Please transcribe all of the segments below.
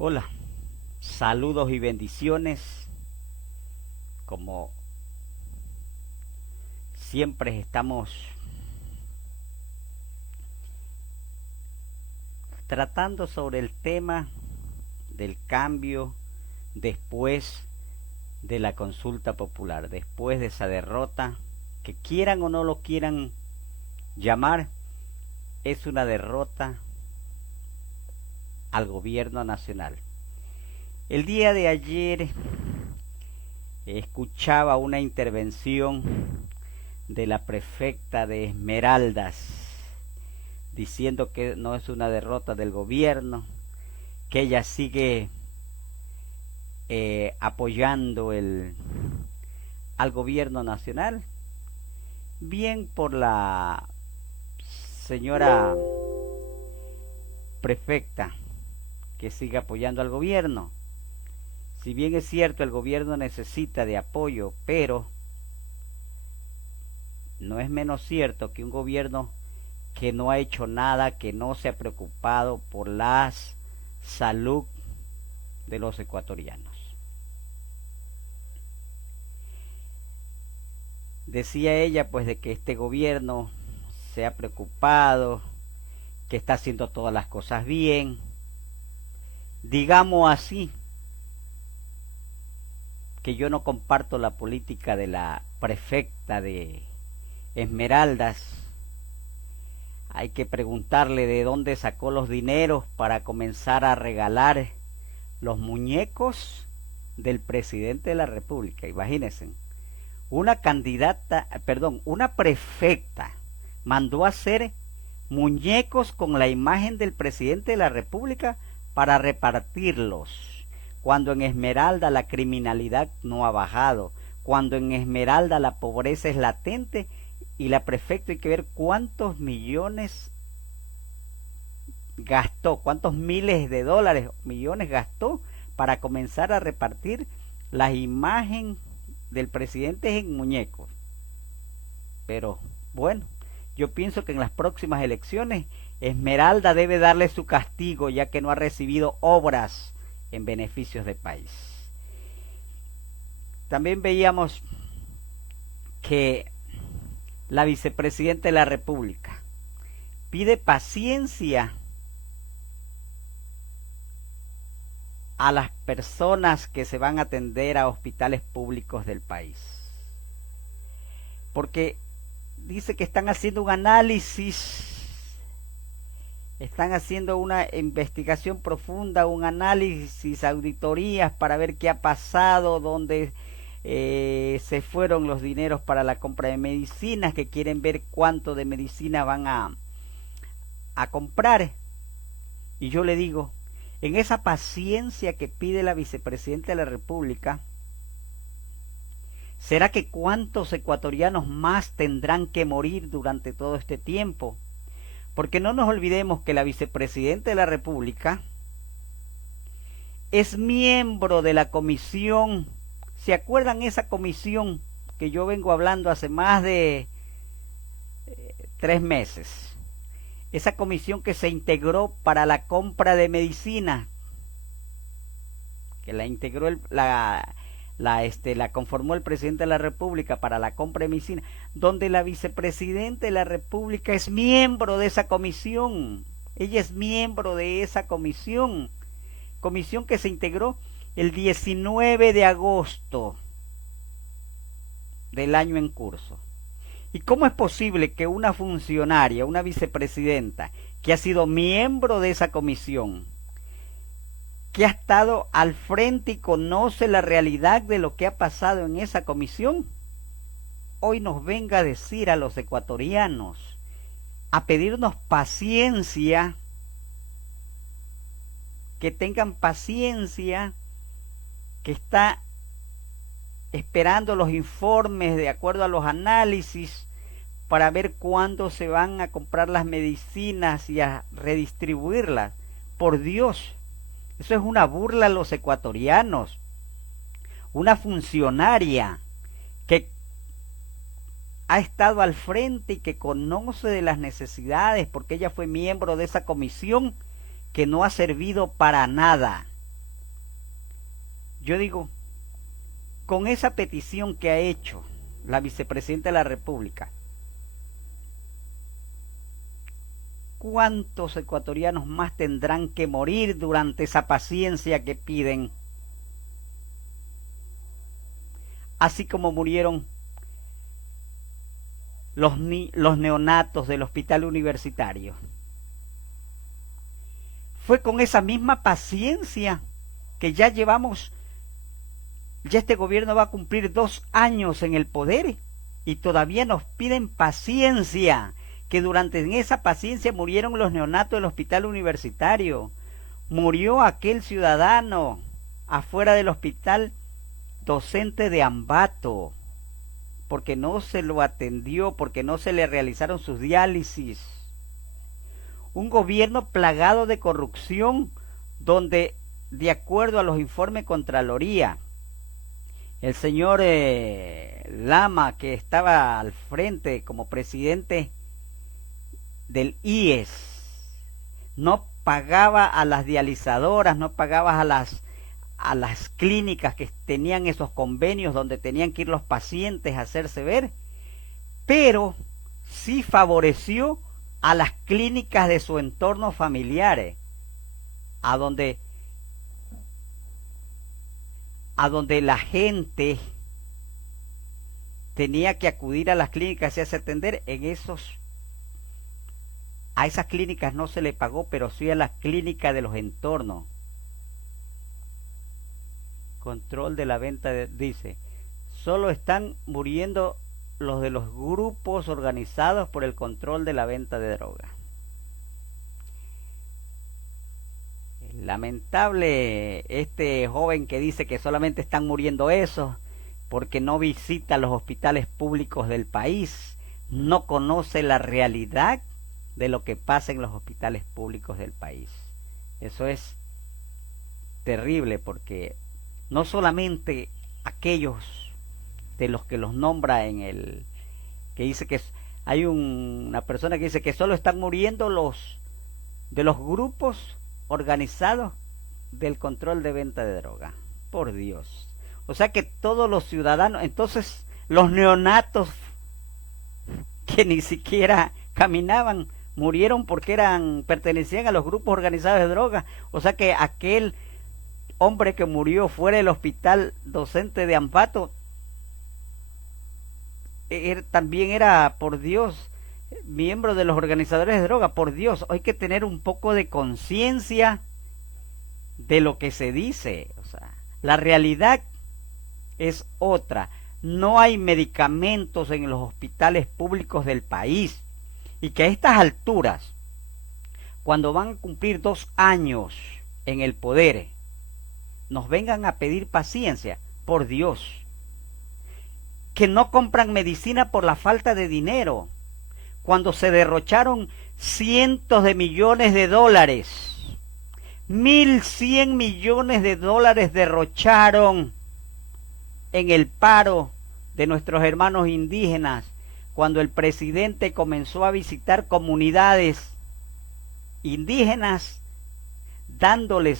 Hola, saludos y bendiciones. Como siempre estamos tratando sobre el tema del cambio después de la consulta popular, después de esa derrota, que quieran o no lo quieran llamar, es una derrota al gobierno nacional. El día de ayer escuchaba una intervención de la prefecta de Esmeraldas diciendo que no es una derrota del gobierno, que ella sigue apoyando al gobierno nacional. Bien por la señora prefecta que sigue apoyando al gobierno. Si bien es cierto, el gobierno necesita de apoyo, pero no es menos cierto que un gobierno que no ha hecho nada, que no se ha preocupado por la salud de los ecuatorianos. Decía ella pues de que este gobierno se ha preocupado, que está haciendo todas las cosas bien. Digamos así, que yo no comparto la política de la prefecta de Esmeraldas. Hay que preguntarle de dónde sacó los dineros para comenzar a regalar los muñecos del presidente de la República. Imagínense, una prefecta mandó a hacer muñecos con la imagen del presidente de la República para repartirlos, cuando en Esmeralda la criminalidad no ha bajado, cuando en Esmeralda la pobreza es latente, y la prefecta hay que ver cuántos millones gastó, cuántos miles de dólares, millones gastó para comenzar a repartir la imagen del presidente en muñecos. Pero bueno, yo pienso que en las próximas elecciones Esmeralda debe darle su castigo, ya que no ha recibido obras en beneficios del país. También veíamos que la vicepresidenta de la República pide paciencia a las personas que se van a atender a hospitales públicos del país, porque dice que están haciendo un análisis, están haciendo una investigación profunda, un análisis, auditorías para ver qué ha pasado, dónde se fueron los dineros para la compra de medicinas, que quieren ver cuánto de medicina van a comprar. Y yo le digo, en esa paciencia que pide la vicepresidenta de la República, ¿será que cuántos ecuatorianos más tendrán que morir durante todo este tiempo? Porque no nos olvidemos que la vicepresidenta de la República es miembro de la comisión. ¿Se acuerdan esa comisión que yo vengo hablando hace más de 3 meses? Esa comisión que se integró para la compra de medicina, que la integró la conformó el presidente de la República para la compra de medicina, donde la vicepresidenta de la República es miembro de esa comisión. Ella es miembro de esa comisión que se integró el 19 de agosto del año en curso. ¿Y cómo es posible que una funcionaria, una vicepresidenta, que ha sido miembro de esa comisión, que ha estado al frente y conoce la realidad de lo que ha pasado en esa comisión, hoy nos venga a decir a los ecuatorianos, a pedirnos paciencia, que tengan paciencia, que está esperando los informes de acuerdo a los análisis para ver cuándo se van a comprar las medicinas y a redistribuirlas? Por Dios, eso es una burla a los ecuatorianos. Una funcionaria que ha estado al frente y que conoce de las necesidades, porque ella fue miembro de esa comisión, que no ha servido para nada. yo digo, con esa petición que ha hecho la vicepresidenta de la República, ¿cuántos ecuatorianos más tendrán que morir durante esa paciencia que piden? Así como murieron los neonatos del hospital universitario. Fue con esa misma paciencia que ya llevamos, ya este gobierno va a cumplir 2 años en el poder y todavía nos piden paciencia, que durante esa paciencia murieron los neonatos del hospital universitario, murió aquel ciudadano afuera del hospital docente de Ambato, porque no se lo atendió, porque no se le realizaron sus diálisis. Un gobierno plagado de corrupción, donde, de acuerdo a los informes Contraloría, el señor Lama, que estaba al frente como presidente del IES, no pagaba a las dializadoras, no pagaba a las clínicas que tenían esos convenios donde tenían que ir los pacientes a hacerse ver, pero sí favoreció a las clínicas de su entorno familiar, a donde la gente tenía que acudir a las clínicas y hacerse atender. A esas clínicas no se le pagó, pero sí a las clínicas de los entornos. Control de la venta dice, solo están muriendo los de los grupos organizados por el control de la venta de droga. Lamentable este joven que dice que solamente están muriendo esos porque no visita los hospitales públicos del país, no conoce la realidad de lo que pasa en los hospitales públicos del país. Eso es terrible, porque no solamente aquellos de los que los nombra que dice que hay una persona que dice que solo están muriendo los de los grupos organizados del control de venta de droga. Por Dios. O sea que todos los ciudadanos, entonces los neonatos que ni siquiera caminaban, murieron porque pertenecían a los grupos organizados de droga. O sea que aquel hombre que murió fuera del hospital docente de Ambato también era, por Dios, miembro de los organizadores de droga. Por Dios, hay que tener un poco de conciencia de lo que se dice. O sea, la realidad es otra. No hay medicamentos en los hospitales públicos del país, y que a estas alturas, cuando van a cumplir 2 años en el poder, nos vengan a pedir paciencia. Por Dios, que no compran medicina por la falta de dinero, cuando se derrocharon cientos de millones de dólares. 1.100 millones de dólares derrocharon en el paro de nuestros hermanos indígenas, cuando el presidente comenzó a visitar comunidades indígenas,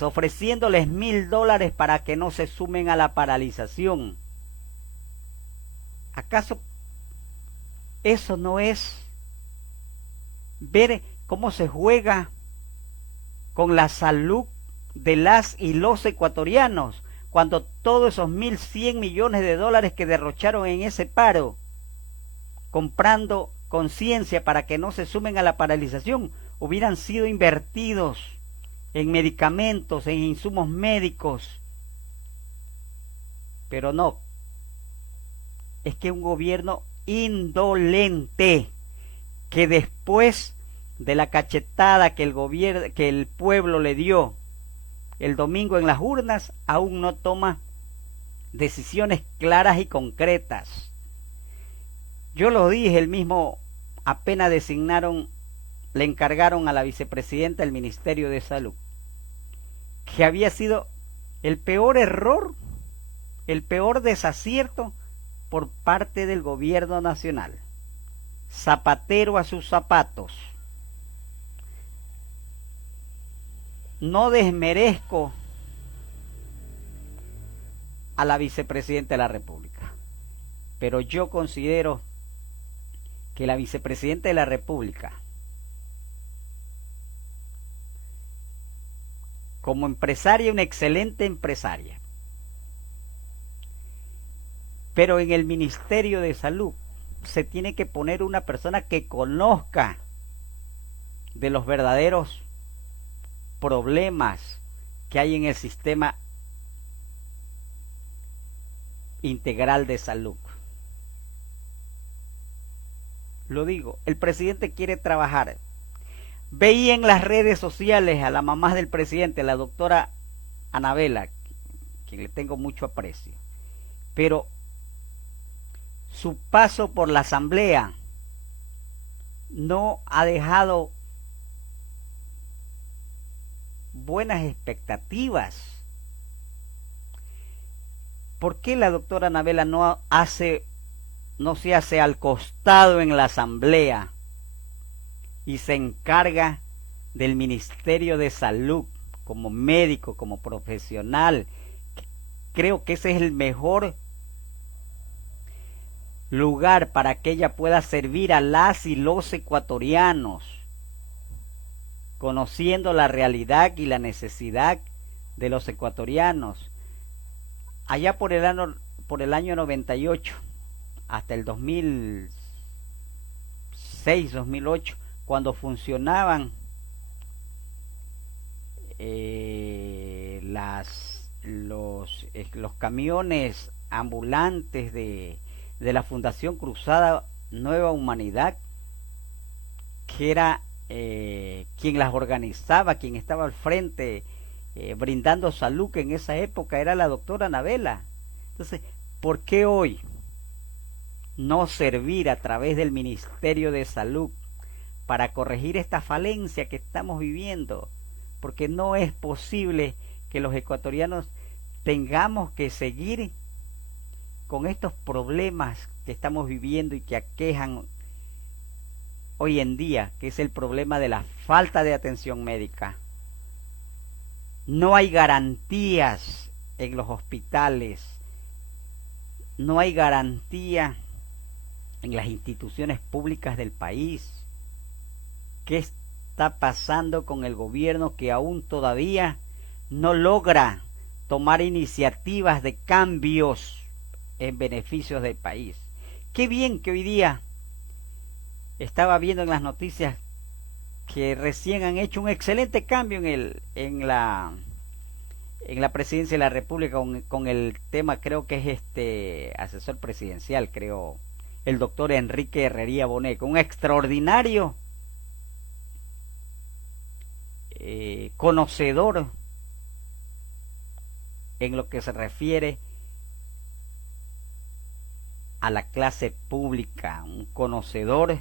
ofreciéndoles $1.000 para que no se sumen a la paralización. ¿Acaso eso no es ver cómo se juega con la salud de las y los ecuatorianos, cuando todos esos 1.100 millones de dólares que derrocharon en ese paro, comprando conciencia para que no se sumen a la paralización, hubieran sido invertidos en medicamentos, en insumos médicos? Pero no, es que un gobierno indolente, que después de la cachetada que el pueblo le dio el domingo en las urnas, aún no toma decisiones claras y concretas. Yo lo dije, el mismo, apenas le encargaron a la vicepresidenta del Ministerio de Salud, que había sido el peor error, el peor desacierto por parte del gobierno nacional. Zapatero a sus zapatos. No desmerezco a la vicepresidenta de la República. Pero yo considero que la vicepresidenta de la República, como empresaria, una excelente empresaria, pero en el Ministerio de Salud se tiene que poner una persona que conozca de los verdaderos problemas que hay en el sistema integral de salud. Lo digo, el presidente quiere trabajar. Veía en las redes sociales a la mamá del presidente, la doctora Anabela, quien le tengo mucho aprecio, pero su paso por la asamblea no ha dejado buenas expectativas. ¿Por qué la doctora Anabela no se hace al costado en la asamblea y se encarga del Ministerio de Salud como médico, como profesional? Creo que ese es el mejor lugar para que ella pueda servir a las y los ecuatorianos, conociendo la realidad y la necesidad de los ecuatorianos. Allá por el año 98 hasta el 2006, 2008, cuando funcionaban los camiones ambulantes de la Fundación Cruzada Nueva Humanidad, que era quien las organizaba, quien estaba al frente brindando salud, que en esa época era la doctora Anabela. Entonces, ¿por qué hoy no servir a través del Ministerio de Salud para corregir esta falencia que estamos viviendo? Porque no es posible que los ecuatorianos tengamos que seguir con estos problemas que estamos viviendo y que aquejan hoy en día, que es el problema de la falta de atención médica. No hay garantías en los hospitales, no hay garantía en las instituciones públicas del país. ¿Qué está pasando con el gobierno que aún todavía no logra tomar iniciativas de cambios en beneficios del país? Qué bien que hoy día estaba viendo en las noticias que recién han hecho un excelente cambio en la presidencia de la República con el tema, creo que es asesor presidencial, creo, el doctor Enrique Herrería Bonet, un extraordinario conocedor en lo que se refiere a la clase pública, un conocedor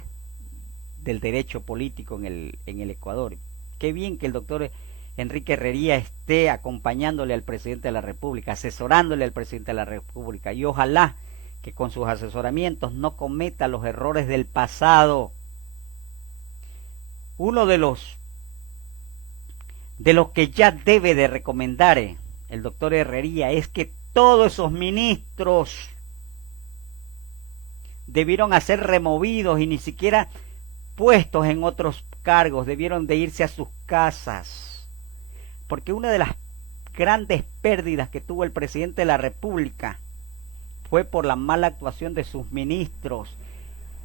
del derecho político en el Ecuador. Qué bien que el doctor Enrique Herrería esté acompañándole al presidente de la República, asesorándole al presidente de la República, y ojalá que con sus asesoramientos no cometa los errores del pasado. Uno de los que ya debe de recomendar el doctor Herrería es que todos esos ministros debieron ser removidos y ni siquiera puestos en otros cargos, debieron de irse a sus casas, porque una de las grandes pérdidas que tuvo el presidente de la República fue por la mala actuación de sus ministros.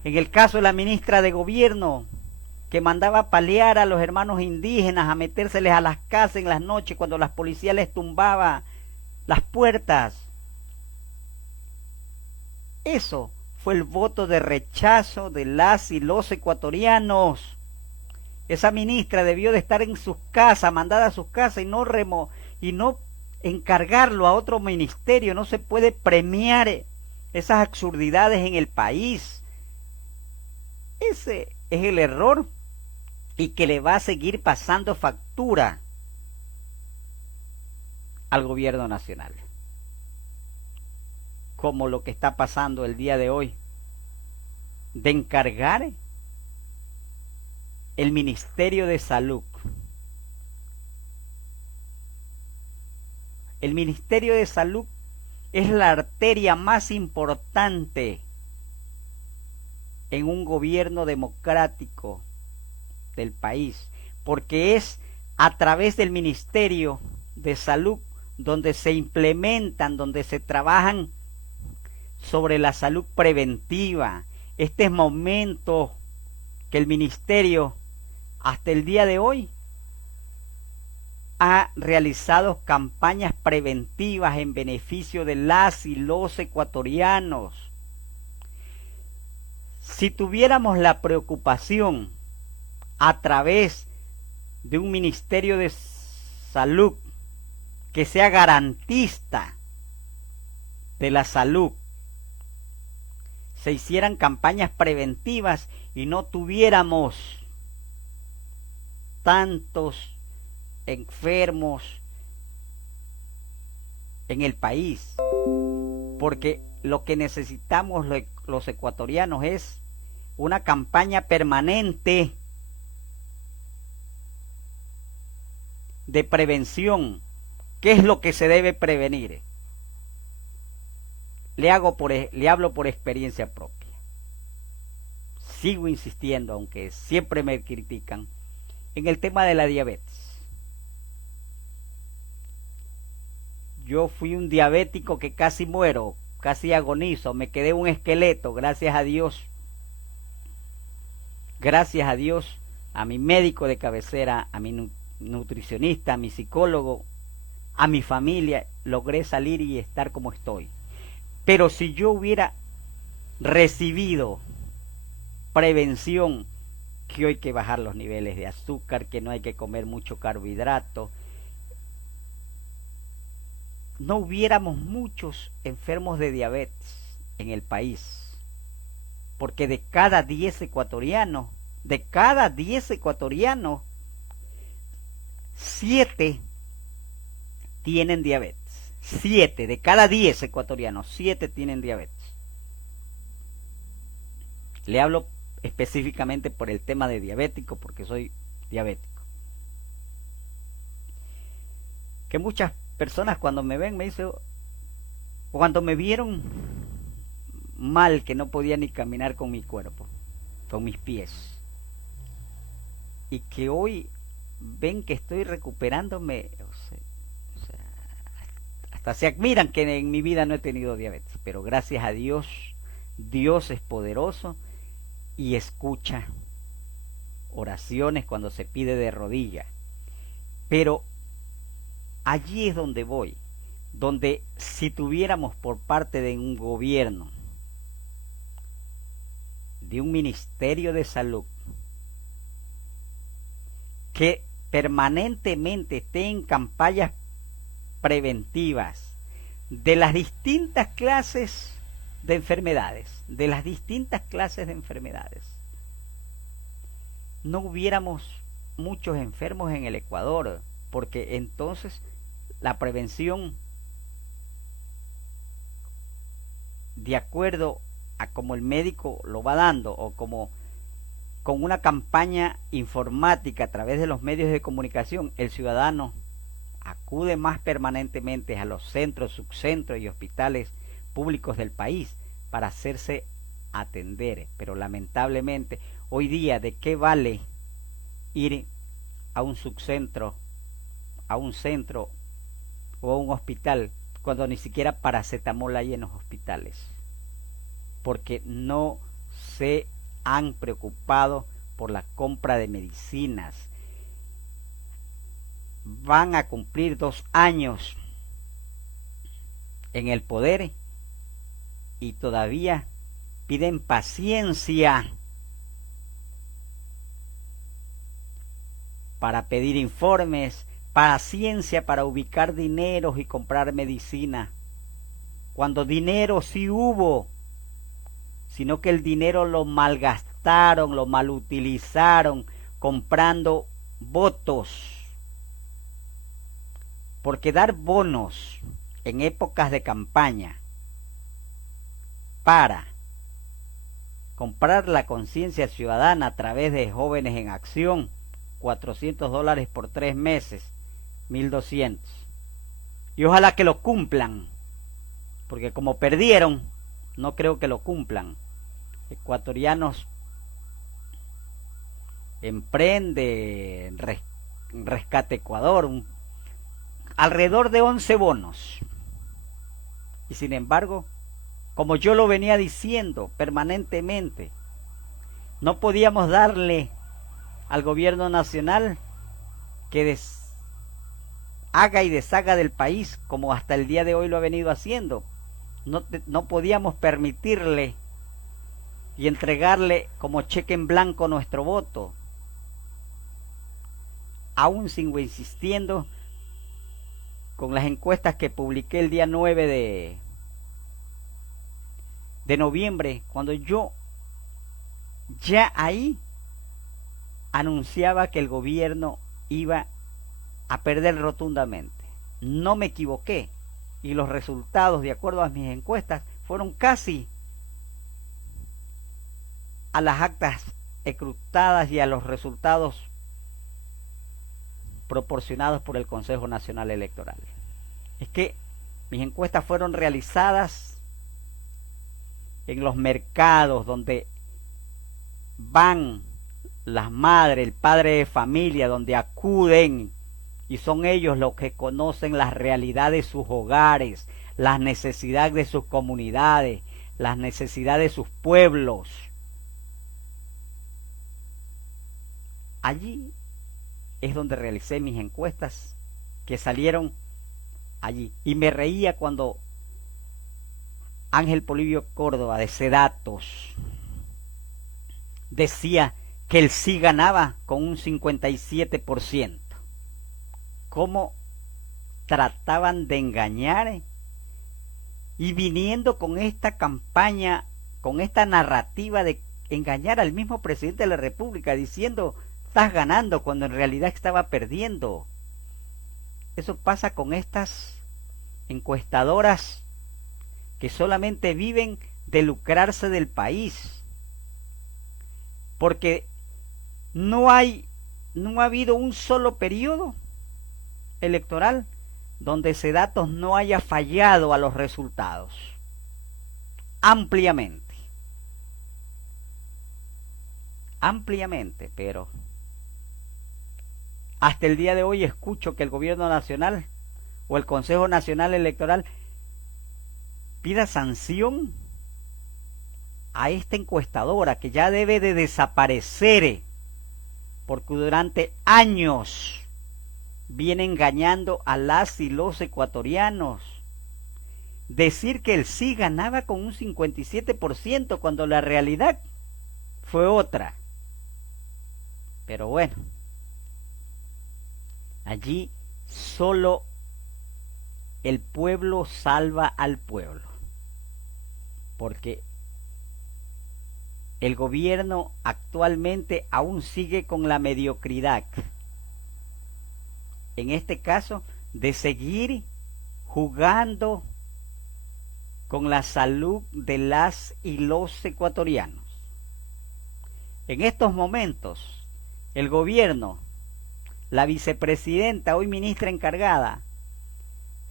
En el caso de la ministra de Gobierno, que mandaba paliar a los hermanos indígenas, a metérseles a las casas en las noches cuando las policías les tumbaba las puertas. Eso fue el voto de rechazo de las y los ecuatorianos. Esa ministra debió de estar en sus casas, mandada a sus casas, y no encargarlo a otro ministerio. No se puede premiar esas absurdidades en el país. Ese es el error, y que le va a seguir pasando factura al gobierno nacional, como lo que está pasando el día de hoy, de encargar el Ministerio de Salud. El Ministerio de Salud es la arteria más importante en un gobierno democrático del país, porque es a través del Ministerio de Salud donde se implementan, donde se trabajan sobre la salud preventiva. Este es momento que el ministerio hasta el día de hoy ha realizado campañas preventivas en beneficio de las y los ecuatorianos. Si tuviéramos la preocupación a través de un ministerio de salud que sea garantista de la salud, se hicieran campañas preventivas y no tuviéramos tantos enfermos en el país, porque lo que necesitamos los ecuatorianos es una campaña permanente de prevención. ¿Qué es lo que se debe prevenir? Le hablo por experiencia propia. Sigo insistiendo, aunque siempre me critican, en el tema de la diabetes. Yo fui un diabético que casi muero, casi agonizo, me quedé un esqueleto, gracias a Dios. Gracias a Dios, a mi médico de cabecera, a mi nutricionista, a mi psicólogo, a mi familia, logré salir y estar como estoy. Pero si yo hubiera recibido prevención, que hay que bajar los niveles de azúcar, que no hay que comer mucho carbohidrato, no hubiéramos muchos enfermos de diabetes en el país, porque de cada 10 ecuatorianos, 7 tienen diabetes. 7 de cada 10 ecuatorianos, 7 tienen diabetes. Le hablo específicamente por el tema de diabético, porque soy diabético. Que muchas personas cuando me ven me dicen, cuando me vieron mal, que no podía ni caminar con mi cuerpo, con mis pies, y que hoy ven que estoy recuperándome, hasta se admiran que en mi vida no he tenido diabetes, pero gracias a Dios, Dios es poderoso y escucha oraciones cuando se pide de rodillas. Pero allí es donde voy, donde si tuviéramos por parte de un gobierno, de un ministerio de salud, que permanentemente esté en campañas preventivas de las distintas clases de enfermedades, no hubiéramos muchos enfermos en el Ecuador, porque entonces la prevención, de acuerdo a como el médico lo va dando, o como con una campaña informática a través de los medios de comunicación, el ciudadano acude más permanentemente a los centros, subcentros y hospitales públicos del país para hacerse atender. Pero lamentablemente hoy día, ¿de qué vale ir a un subcentro, a un centro o a un hospital cuando ni siquiera paracetamol hay en los hospitales? Porque no se han preocupado por la compra de medicinas. Van a cumplir 2 años en el poder y todavía piden paciencia para pedir informes, paciencia para ubicar dineros y comprar medicina, cuando dinero sí hubo, sino que el dinero lo malgastaron, lo malutilizaron comprando votos. Porque dar bonos en épocas de campaña para comprar la conciencia ciudadana a través de Jóvenes en Acción, $400 por 3 meses, 1.200. Y ojalá que lo cumplan, porque como perdieron, no creo que lo cumplan. Ecuatorianos emprende Rescate Ecuador, alrededor de 11 bonos. Y sin embargo, como yo lo venía diciendo permanentemente, no podíamos darle al gobierno nacional que haga y deshaga del país como hasta el día de hoy lo ha venido haciendo. No podíamos permitirle y entregarle como cheque en blanco nuestro voto. Aún sigo insistiendo con las encuestas que publiqué el día 9 de noviembre, cuando yo ya ahí anunciaba que el gobierno iba a perder rotundamente. No me equivoqué, y los resultados, de acuerdo a mis encuestas, fueron casi a las actas escrutadas y a los resultados proporcionados por el Consejo Nacional Electoral. Es que mis encuestas fueron realizadas en los mercados donde van las madres, el padre de familia, donde acuden y son ellos los que conocen la realidad de sus hogares, las necesidades de sus comunidades, las necesidades de sus pueblos. Allí es donde realicé mis encuestas que salieron allí. Y me reía cuando Ángel Polibio Córdoba de Sedatos decía que el sí ganaba con un 57%. ¿Cómo trataban de engañar? Y viniendo con esta campaña, con esta narrativa de engañar al mismo presidente de la República, diciendo, estás ganando, cuando en realidad estaba perdiendo. Eso pasa con estas encuestadoras que solamente viven de lucrarse del país, porque no ha habido un solo periodo electoral donde Sedatos no haya fallado a los resultados ampliamente, pero hasta el día de hoy escucho que el gobierno nacional o el Consejo Nacional Electoral pida sanción a esta encuestadora, que ya debe de desaparecer, porque durante años viene engañando a las y los ecuatorianos. Decir que el sí ganaba con un 57% cuando la realidad fue otra. Pero bueno, allí solo el pueblo salva al pueblo, porque el gobierno actualmente aún sigue con la mediocridad, en este caso, de seguir jugando con la salud de las y los ecuatorianos. En estos momentos, el gobierno, la vicepresidenta, hoy ministra encargada,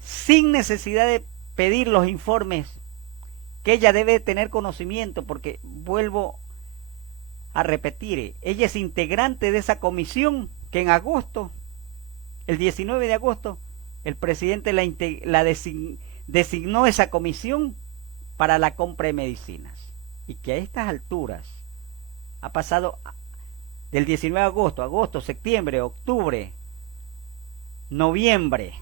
sin necesidad de pedir los informes que ella debe tener conocimiento, porque vuelvo a repetir, ella es integrante de esa comisión que en agosto, el 19 de agosto, el presidente designó esa comisión para la compra de medicinas, y que a estas alturas ha pasado del 19 de agosto, septiembre, octubre, noviembre,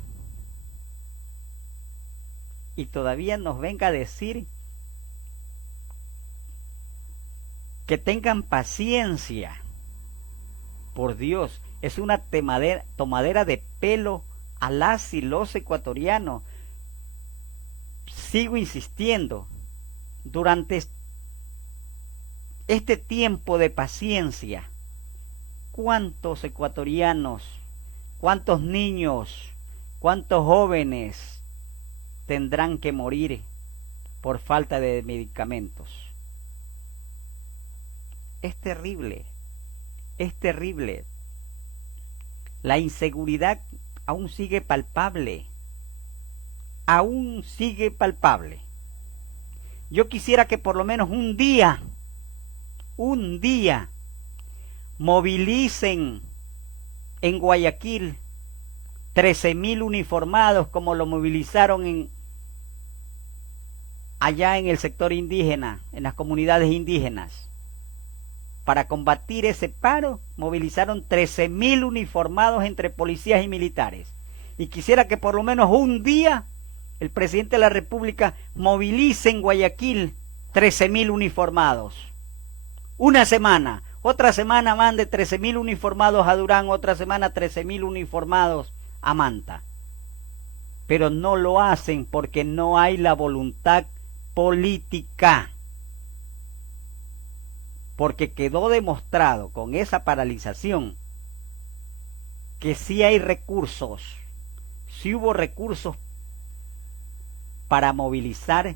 y todavía nos venga a decir que tengan paciencia. Por Dios, es una tomadera de pelo a las y los ecuatorianos. Sigo insistiendo, durante este tiempo de paciencia, ¿cuántos ecuatorianos, cuántos niños, cuántos jóvenes tendrán que morir por falta de medicamentos? Es terrible, es terrible. La inseguridad aún sigue palpable, Yo quisiera que por lo menos un día, movilicen en Guayaquil 13.000 uniformados como lo movilizaron allá en el sector indígena, en las comunidades indígenas. Para combatir ese paro, movilizaron 13.000 uniformados entre policías y militares. Y quisiera que por lo menos un día el presidente de la República movilice en Guayaquil 13.000 uniformados. Una semana, otra semana mande 13.000 uniformados a Durán, otra semana 13.000 uniformados a Manta. Pero no lo hacen porque no hay la voluntad política. Porque quedó demostrado con esa paralización que sí hay recursos, sí hubo recursos para movilizar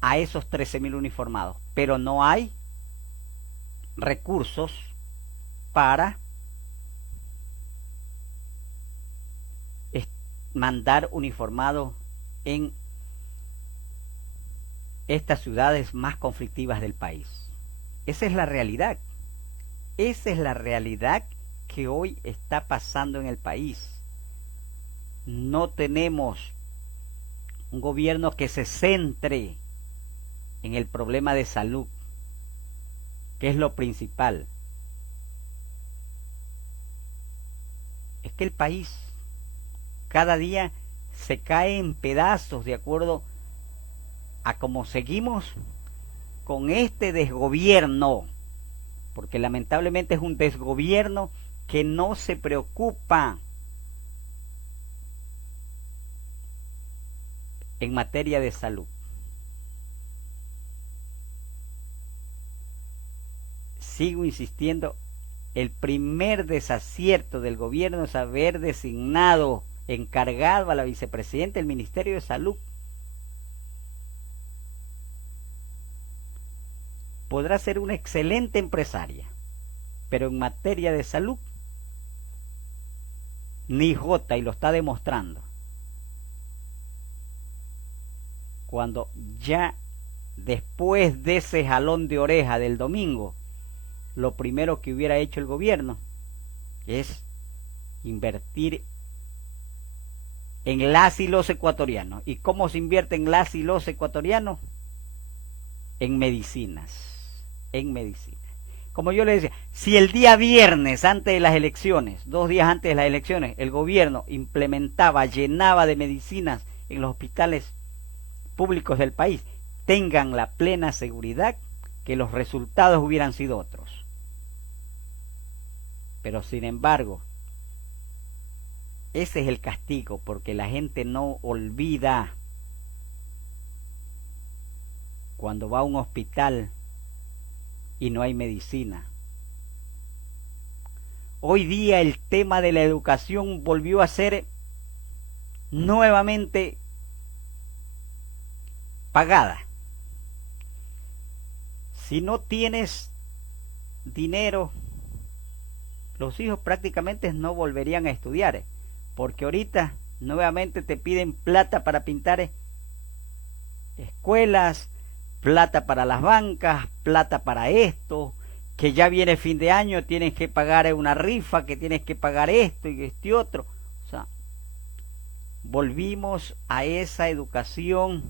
a esos 13.000 uniformados, pero no hay recursos para mandar uniformados en estas ciudades más conflictivas del país. Esa es la realidad. Esa es la realidad que hoy está pasando en el país. No tenemos un gobierno que se centre en el problema de salud, que es lo principal. Es que el país cada día se cae en pedazos de acuerdo a cómo seguimos con este desgobierno, porque lamentablemente es un desgobierno que no se preocupa en materia de salud. Sigo insistiendo, el primer desacierto del gobierno es haber designado encargado a la vicepresidenta del Ministerio de Salud. Podrá ser una excelente empresaria, pero en materia de salud ni jota, y lo está demostrando. Cuando ya después de ese jalón de oreja del domingo, lo primero que hubiera hecho el gobierno es invertir en las y los ecuatorianos. ¿Y cómo se invierte en las y los ecuatorianos? En medicinas. En medicinas. Como yo le decía, si el día viernes antes de las elecciones, 2 días antes de las elecciones, el gobierno implementaba, llenaba de medicinas en los hospitales públicos del país, tengan la plena seguridad que los resultados hubieran sido otros. Pero sin embargo, ese es el castigo, porque la gente no olvida cuando va a un hospital y no hay medicina. Hoy día el tema de la educación volvió a ser nuevamente pagada. Si no tienes dinero, los hijos prácticamente no volverían a estudiar, porque ahorita nuevamente te piden plata para pintar escuelas, plata para las bancas, plata para esto, que ya viene fin de año, tienes que pagar una rifa, que tienes que pagar esto y este otro. O sea, volvimos a esa educación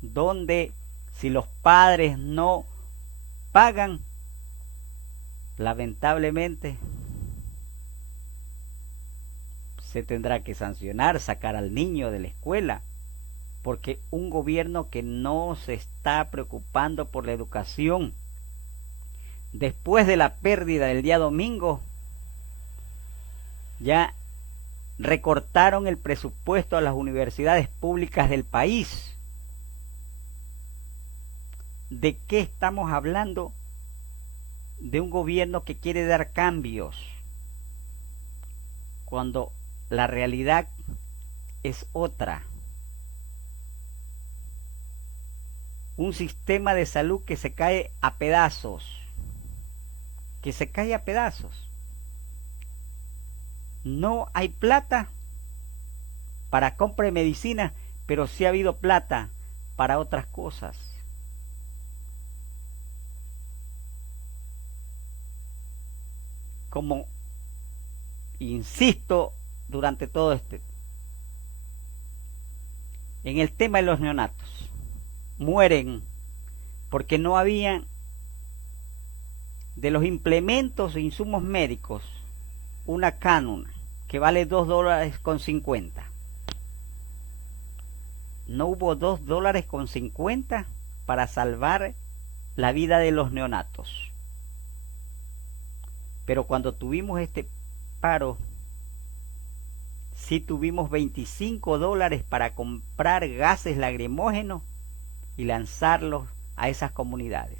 donde si los padres no pagan, lamentablemente se tendrá que sancionar, sacar al niño de la escuela, porque un gobierno que no se está preocupando por la educación, después de la pérdida del día domingo, ya recortaron el presupuesto a las universidades públicas del país. ¿De qué estamos hablando? De un gobierno que quiere dar cambios, cuando la realidad es otra. Un sistema de salud que se cae a pedazos, que se cae a pedazos. No hay plata para compra de medicina, pero sí ha habido plata para otras cosas. Como insisto durante todo en el tema de los neonatos, mueren porque no había de los implementos e insumos médicos una cánula que vale $2.50. No hubo $2.50 para salvar la vida de los neonatos. Pero cuando tuvimos este paro, sí tuvimos $25 para comprar gases lacrimógenos y lanzarlos a esas comunidades.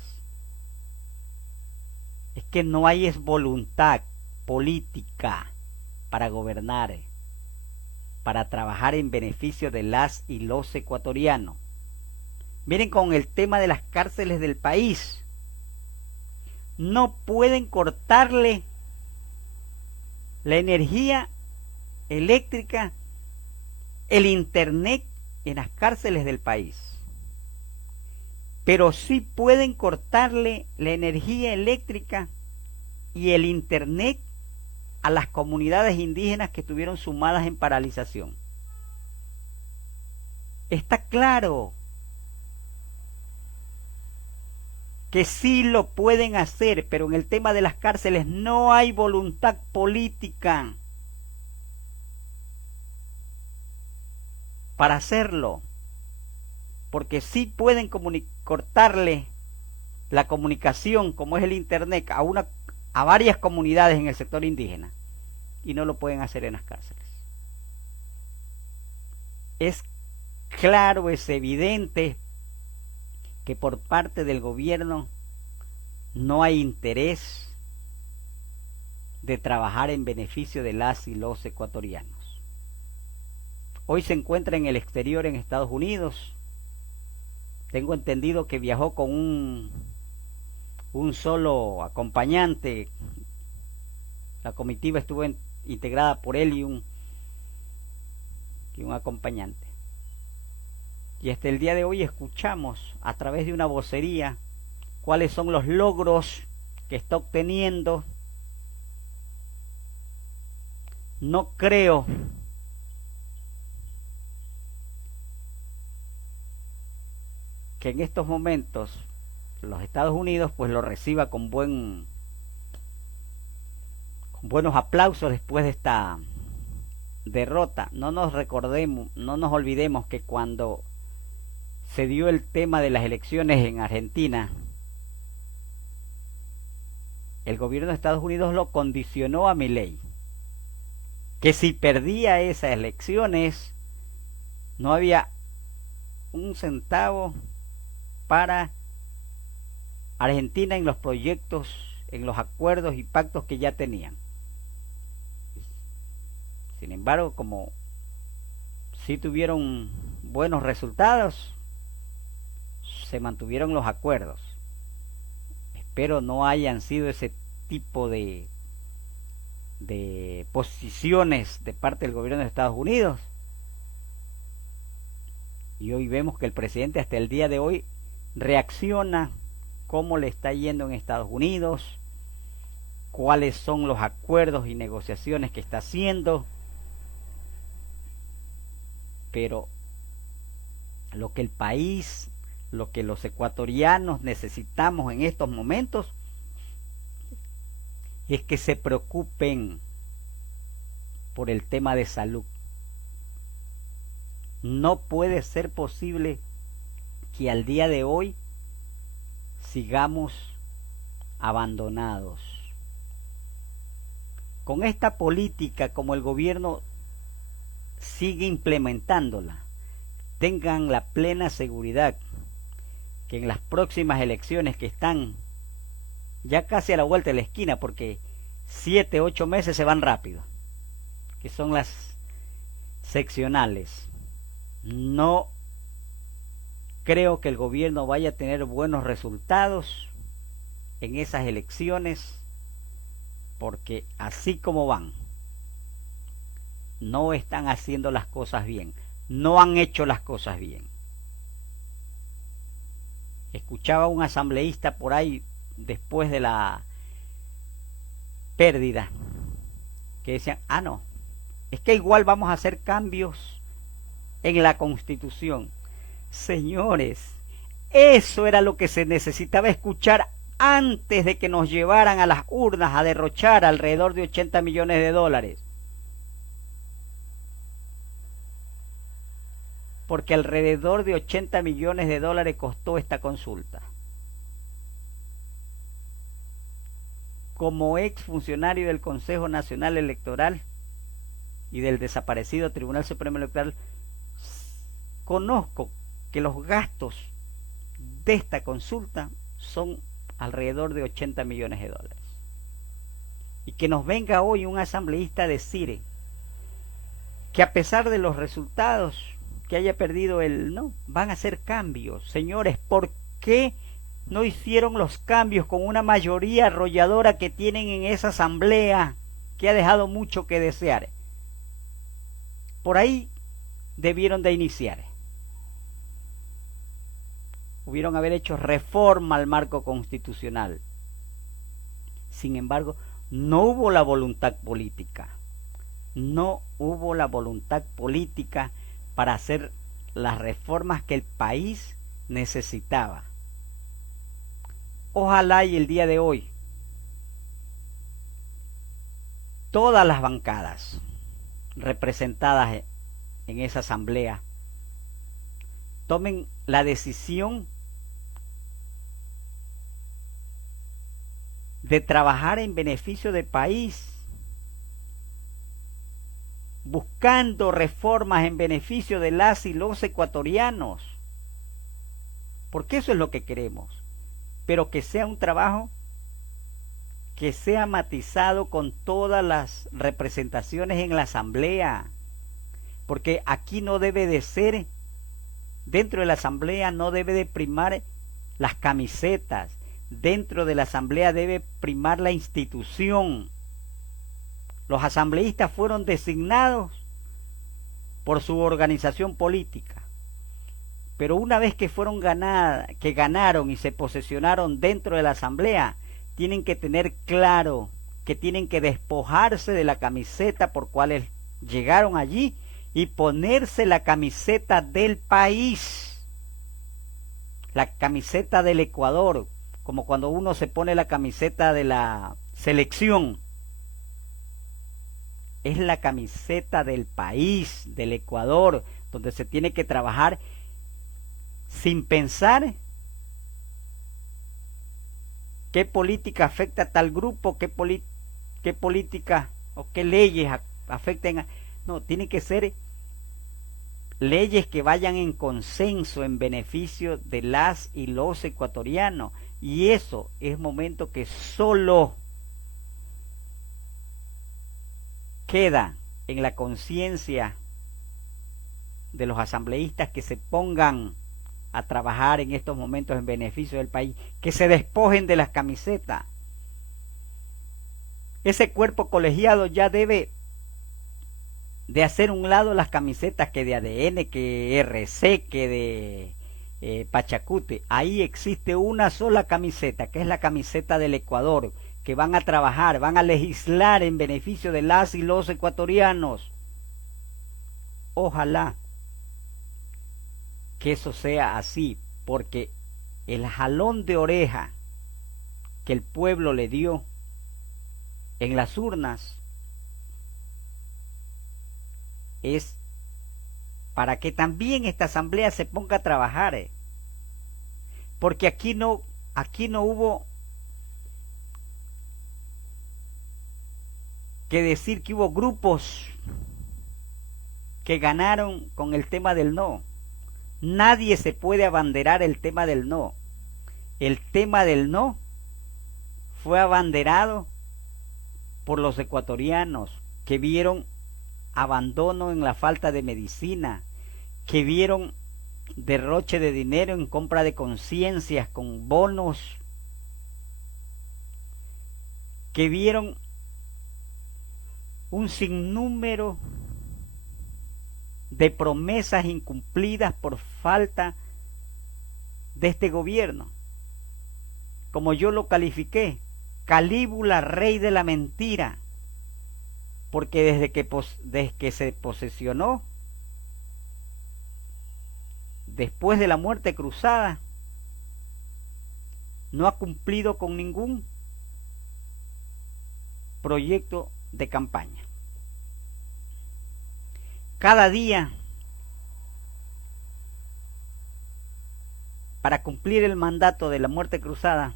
Es que no hay voluntad política para gobernar, para trabajar en beneficio de las y los ecuatorianos. Miren con el tema de las cárceles del país. No pueden cortarle la energía eléctrica, el internet en las cárceles del país. Pero sí pueden cortarle la energía eléctrica y el internet a las comunidades indígenas que estuvieron sumadas en paralización. Está claro que sí lo pueden hacer, pero en el tema de las cárceles no hay voluntad política para hacerlo, porque sí pueden cortarle la comunicación, como es el internet, a varias comunidades en el sector indígena, y no lo pueden hacer en las cárceles. Es claro, es evidente que por parte del gobierno no hay interés de trabajar en beneficio de las y los ecuatorianos. Hoy se encuentra en el exterior, en Estados Unidos. Tengo entendido que viajó con un solo acompañante. La comitiva estuvo integrada por él y un acompañante. Y hasta el día de hoy escuchamos a través de una vocería cuáles son los logros que está obteniendo. No creo que en estos momentos los Estados Unidos pues lo reciba con buenos aplausos después de esta derrota. No nos olvidemos que cuando se dio el tema de las elecciones en Argentina, el gobierno de Estados Unidos lo condicionó a Milei, que si perdía esas elecciones no había un centavo para Argentina en los proyectos, en los acuerdos y pactos que ya tenían. Sin embargo, como sí tuvieron buenos resultados, se mantuvieron los acuerdos. Espero no hayan sido ese tipo de posiciones de parte del gobierno de Estados Unidos. Y hoy vemos que el presidente hasta el día de hoy reacciona cómo le está yendo en Estados Unidos, cuáles son los acuerdos y negociaciones que está haciendo. Pero lo que el país, lo que los ecuatorianos necesitamos en estos momentos es que se preocupen por el tema de salud. No puede ser posible que al día de hoy sigamos abandonados. Con esta política, como el gobierno sigue implementándola, tengan la plena seguridad que en las próximas elecciones, que están ya casi a la vuelta de la esquina, porque 7-8 meses se van rápido, que son las seccionales, no creo que el gobierno vaya a tener buenos resultados en esas elecciones, porque así como van, no están haciendo las cosas bien, no han hecho las cosas bien. Escuchaba a un asambleísta por ahí después de la pérdida que decían, no, es que igual vamos a hacer cambios en la Constitución. Señores, eso era lo que se necesitaba escuchar antes de que nos llevaran a las urnas a derrochar alrededor de 80 millones de dólares. Porque alrededor de 80 millones de dólares costó esta consulta. Como ex funcionario del Consejo Nacional Electoral y del desaparecido Tribunal Supremo Electoral, conozco que los gastos de esta consulta son alrededor de 80 millones de dólares. Y que nos venga hoy un asambleísta a decir que a pesar de los resultados que haya perdido el no, van a hacer cambios. Señores, ¿por qué no hicieron los cambios con una mayoría arrolladora que tienen en esa asamblea que ha dejado mucho que desear? Por ahí debieron de iniciar. Hubieron haber hecho reforma al marco constitucional. Sin embargo, no hubo la voluntad política. No hubo la voluntad política para hacer las reformas que el país necesitaba. Ojalá y el día de hoy todas las bancadas representadas en esa asamblea tomen la decisión de trabajar en beneficio del país, buscando reformas en beneficio de las y los ecuatorianos, porque eso es lo que queremos, pero que sea un trabajo que sea matizado con todas las representaciones en la asamblea, porque aquí no debe de ser, dentro de la asamblea no debe de primar las camisetas, dentro de la asamblea debe primar la institución. Los asambleístas fueron designados por su organización política, pero una vez que que ganaron y se posesionaron dentro de la asamblea, tienen que tener claro que tienen que despojarse de la camiseta por cuales llegaron allí y ponerse la camiseta del país, la camiseta del Ecuador, como cuando uno se pone la camiseta de la selección. Es la camiseta del país, del Ecuador, donde se tiene que trabajar sin pensar qué política afecta a tal grupo, qué política o qué leyes afecten. No, tiene que ser leyes que vayan en consenso, en beneficio de las y los ecuatorianos. Y eso es momento que solo queda en la conciencia de los asambleístas que se pongan a trabajar en estos momentos en beneficio del país, que se despojen de las camisetas. Ese cuerpo colegiado ya debe de hacer un lado las camisetas que de ADN, que RC, que de Pachacute. Ahí existe una sola camiseta, que es la camiseta del Ecuador, que van a trabajar, van a legislar en beneficio de las y los ecuatorianos. Ojalá que eso sea así, porque el jalón de oreja que el pueblo le dio en las urnas es para que también esta asamblea se ponga a trabajar, porque aquí no hubo que decir que hubo grupos que ganaron con el tema del no. Nadie se puede abanderar el tema del no. El tema del no fue abanderado por los ecuatorianos que vieron abandono en la falta de medicina, que vieron derroche de dinero en compra de conciencias con bonos, que vieron un sinnúmero de promesas incumplidas por falta de este gobierno. Como yo lo califiqué, Calígula, rey de la mentira, porque desde que se posesionó, después de la muerte cruzada, no ha cumplido con ningún proyecto de campaña. Cada día, para cumplir el mandato de la muerte cruzada,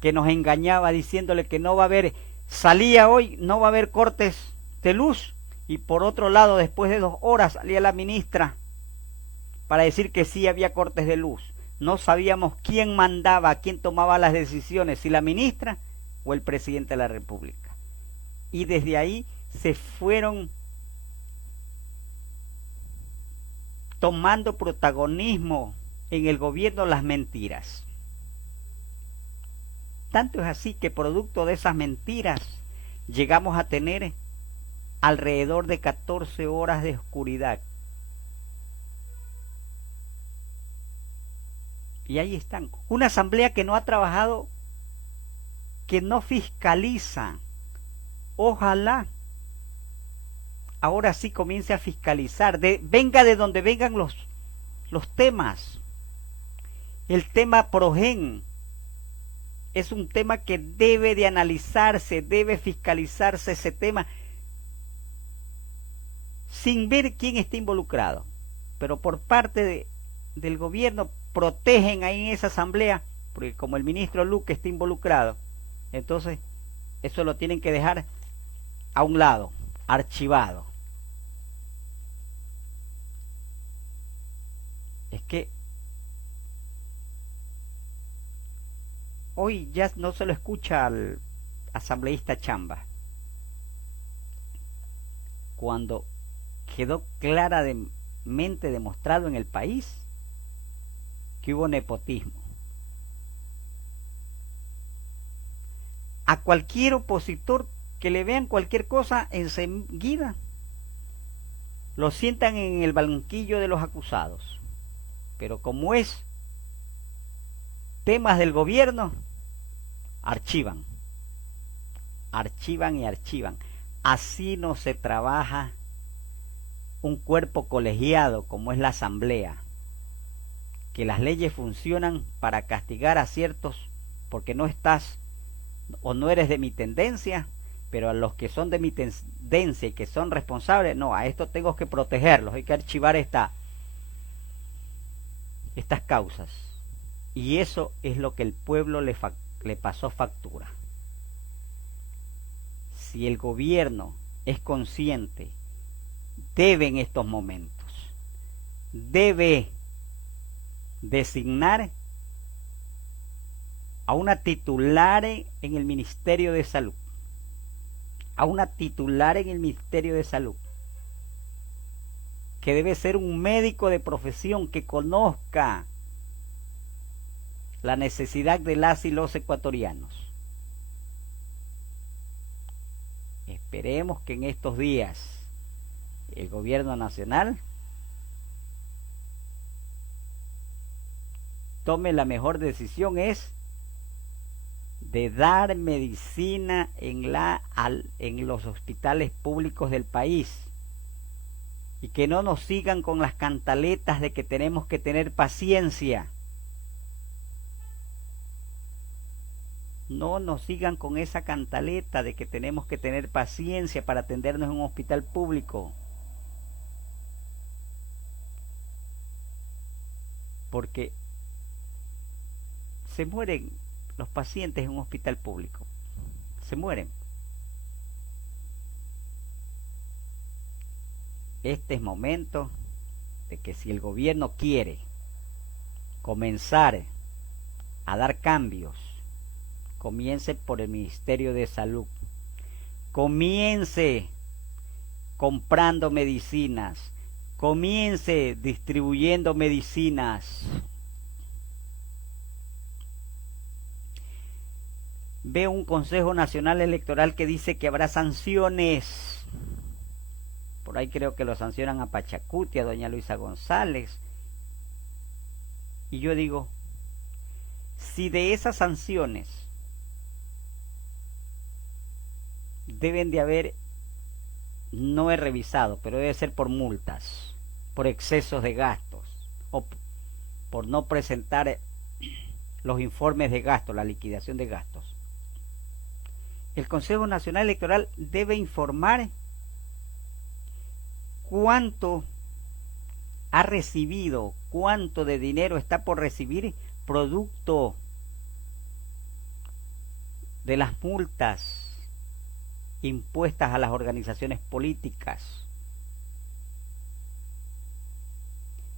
que nos engañaba diciéndole que no va a haber, salía hoy, no va a haber cortes de luz, y por otro lado, después de 2 horas, salía la ministra para decir que sí había cortes de luz. No sabíamos quién mandaba, quién tomaba las decisiones, si la ministra o el presidente de la República. Y desde ahí se fueron tomando protagonismo en el gobierno las mentiras. Tanto es así que producto de esas mentiras llegamos a tener alrededor de 14 horas de oscuridad. Y ahí están. Una asamblea que no ha trabajado, que no fiscaliza. Ojalá ahora sí comience a fiscalizar. Venga de donde vengan los temas. El tema Progen es un tema que debe de analizarse, debe fiscalizarse ese tema, sin ver quién está involucrado. Pero por parte del gobierno protegen ahí en esa asamblea, porque como el ministro Luque está involucrado, entonces eso lo tienen que dejar a un lado, archivado. Es que hoy ya no se lo escucha al asambleísta Chamba, cuando quedó claramente demostrado en el país que hubo nepotismo. A cualquier opositor que le vean cualquier cosa, enseguida lo sientan en el banquillo de los acusados. Pero como es temas del gobierno, archivan y archivan. Así no se trabaja un cuerpo colegiado como es la asamblea, que las leyes funcionan para castigar a ciertos porque no estás o no eres de mi tendencia, pero a los que son de mi tendencia y que son responsables, no, a esto tengo que protegerlos, hay que archivar estas causas. Y eso es lo que el pueblo le pasó factura. Si el gobierno es consciente, debe en estos momentos, debe designar a una titular en el Ministerio de Salud, que debe ser un médico de profesión que conozca la necesidad de las y los ecuatorianos. Esperemos que en estos días el gobierno nacional tome la mejor decisión, es de dar medicina en los hospitales públicos del país, y que no nos sigan con las cantaletas de que tenemos que tener paciencia. No nos sigan con esa cantaleta de que tenemos que tener paciencia para atendernos en un hospital público, porque se mueren los pacientes en un hospital público, se mueren. Este es momento de que, si el gobierno quiere comenzar a dar cambios, comience por el Ministerio de Salud, comience comprando medicinas, comience distribuyendo medicinas. Veo un Consejo Nacional Electoral que dice que habrá sanciones por ahí creo que lo sancionan a Pachacuti, a doña Luisa González. Y yo digo, si de esas sanciones deben de haber, no he revisado, pero debe ser por multas, por excesos de gastos, o por no presentar los informes de gasto, la liquidación de gastos. El Consejo Nacional Electoral debe informar cuánto ha recibido, cuánto de dinero está por recibir producto de las multas impuestas a las organizaciones políticas.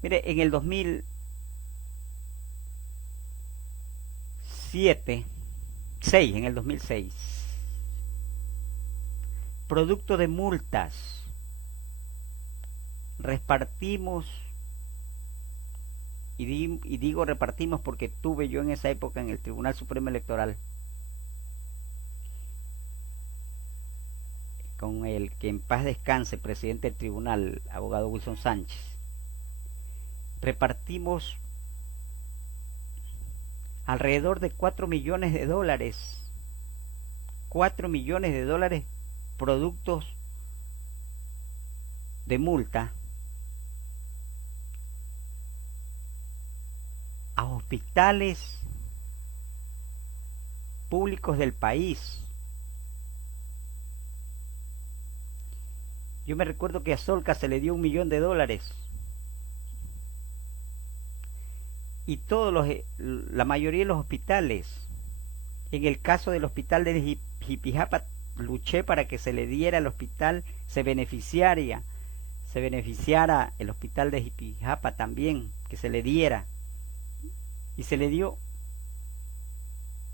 Mire, en el 2006, producto de multas, repartimos, y digo repartimos porque estuve yo en esa época en el Tribunal Supremo Electoral, con el que en paz descanse, presidente del tribunal, abogado Wilson Sánchez, repartimos alrededor de 4 millones de dólares, 4 millones de dólares productos de multa a hospitales públicos del país. Yo me recuerdo que a Solca se le dio $1 millón, y la mayoría de los hospitales. En el caso del hospital de Jipijapa, luché para que se le diera al hospital, se beneficiara el hospital de Jipijapa también, que se le diera, y se le dio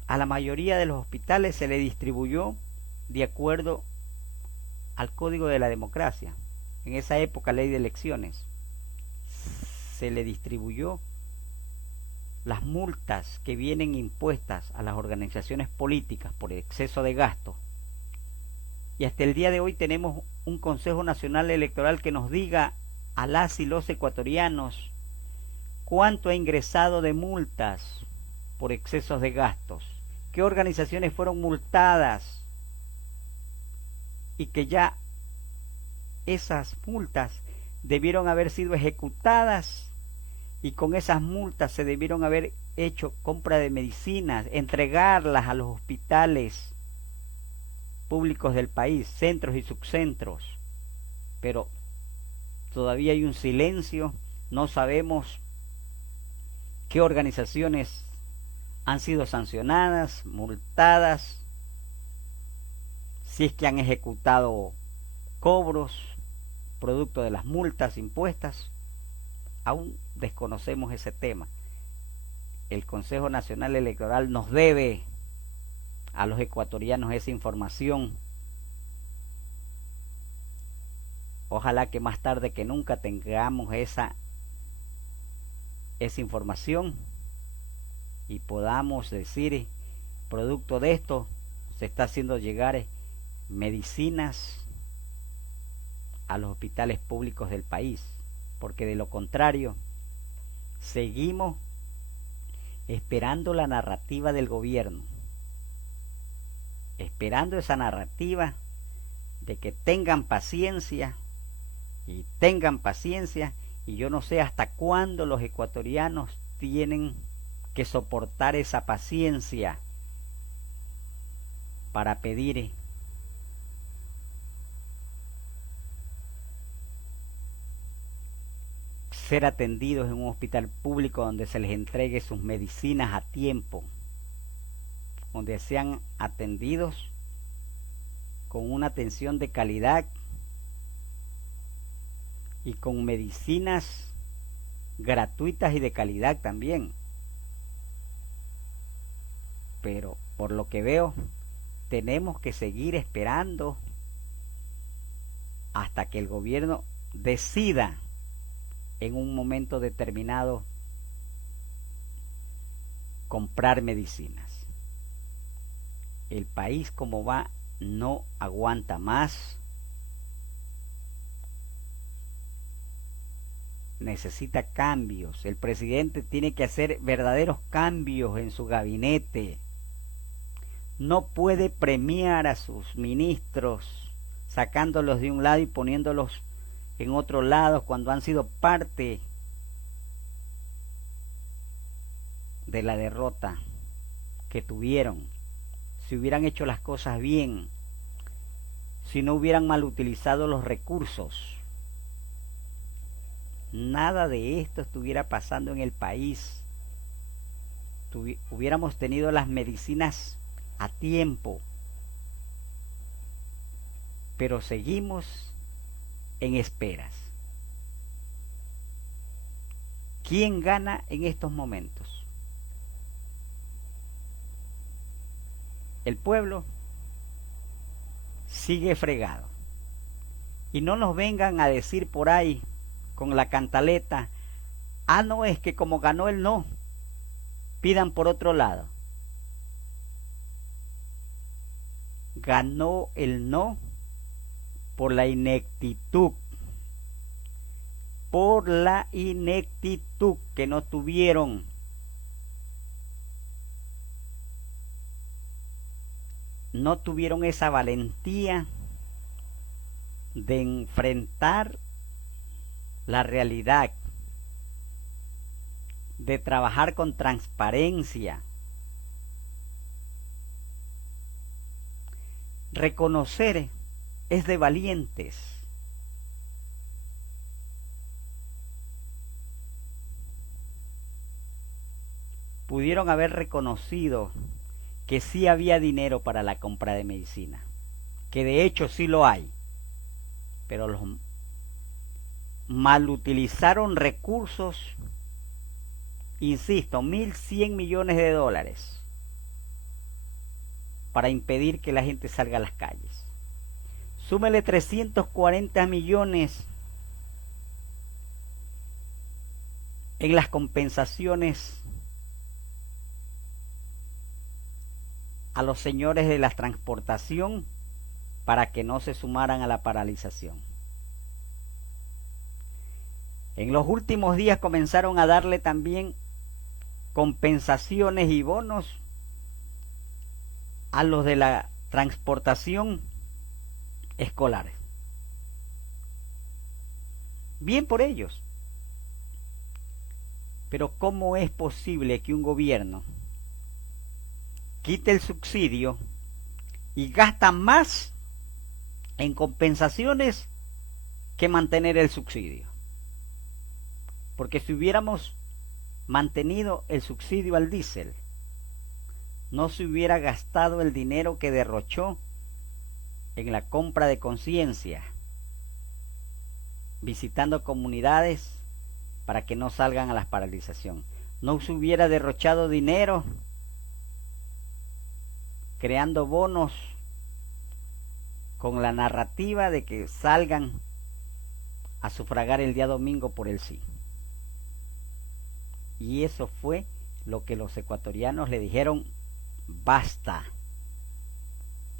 a la mayoría de los hospitales, se le distribuyó de acuerdo al Código de la Democracia. En esa época, ley de elecciones, se le distribuyó las multas que vienen impuestas a las organizaciones políticas por exceso de gasto. Y hasta el día de hoy tenemos un Consejo Nacional Electoral que nos diga a las y los ecuatorianos cuánto ha ingresado de multas por excesos de gastos, qué organizaciones fueron multadas, y que ya esas multas debieron haber sido ejecutadas, y con esas multas se debieron haber hecho compra de medicinas, entregarlas a los hospitales públicos del país, centros y subcentros. Pero todavía hay un silencio, no sabemos qué organizaciones han sido sancionadas, multadas, si es que han ejecutado cobros producto de las multas impuestas. Aún desconocemos ese tema. El Consejo Nacional Electoral nos debe a los ecuatorianos esa información. Ojalá que más tarde que nunca tengamos esa información y podamos decir, producto de esto se está haciendo llegar medicinas a los hospitales públicos del país, porque de lo contrario seguimos esperando la narrativa del gobierno, esperando esa narrativa de que tengan paciencia, y yo no sé hasta cuándo los ecuatorianos tienen que soportar esa paciencia para pedir ser atendidos en un hospital público donde se les entregue sus medicinas a tiempo, donde sean atendidos con una atención de calidad y con medicinas gratuitas y de calidad también. Pero por lo que veo, tenemos que seguir esperando hasta que el gobierno decida en un momento determinado comprar medicinas. El país como va no aguanta más. necesita cambios. El presidente tiene que hacer verdaderos cambios en su gabinete. No puede premiar a sus ministros sacándolos de un lado y poniéndolos en otro lado cuando han sido parte de la derrota que tuvieron. Si hubieran hecho las cosas bien, si no hubieran mal utilizado los recursos, nada de esto estuviera pasando en el país. Hubiéramos tenido las medicinas a tiempo, pero seguimos en esperas. ¿Quién gana en estos momentos? El pueblo sigue fregado. Y no nos vengan a decir por ahí con la cantaleta, no, es que como ganó el no, pidan por otro lado. Ganó el no por la ineptitud, que no tuvieron. No tuvieron esa valentía de enfrentar la realidad, de trabajar con transparencia. Reconocer es de valientes. Pudieron haber reconocido que sí había dinero para la compra de medicina, que de hecho sí lo hay, pero los malutilizaron recursos, insisto, 1.100 millones de dólares para impedir que la gente salga a las calles. Súmele 340 millones en las compensaciones a los señores de la transportación para que no se sumaran a la paralización. En los últimos días comenzaron a darle también compensaciones y bonos a los de la transportación escolar. Bien por ellos. Pero ¿cómo es posible que un gobierno quite el subsidio y gasta más en compensaciones que mantener el subsidio? Porque si hubiéramos mantenido el subsidio al diésel, no se hubiera gastado el dinero que derrochó en la compra de conciencia, visitando comunidades para que no salgan a la paralización. No se hubiera derrochado dinero creando bonos con la narrativa de que salgan a sufragar el día domingo por el sí. Y eso fue lo que los ecuatorianos le dijeron: basta,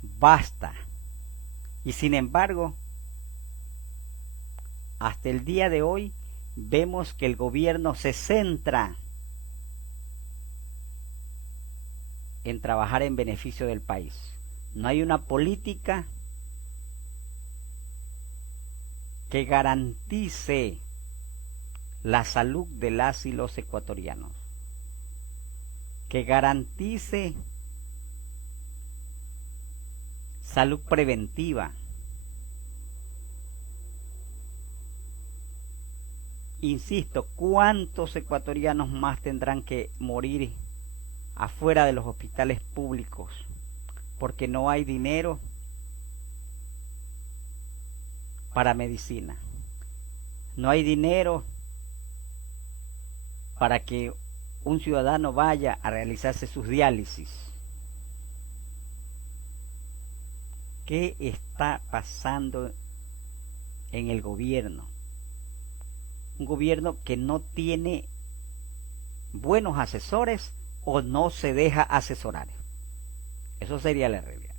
basta. Y sin embargo, hasta el día de hoy vemos que el gobierno se centra en trabajar en beneficio del país. No hay una política que garantice la salud de las y los ecuatorianos, que garantice salud preventiva. Insisto, ¿cuántos ecuatorianos más tendrán que morir afuera de los hospitales públicos porque no hay dinero para medicina? No hay dinero para que un ciudadano vaya a realizarse sus diálisis. ¿Qué está pasando en el gobierno? Un gobierno que no tiene buenos asesores o no se deja asesorar. Eso sería la realidad.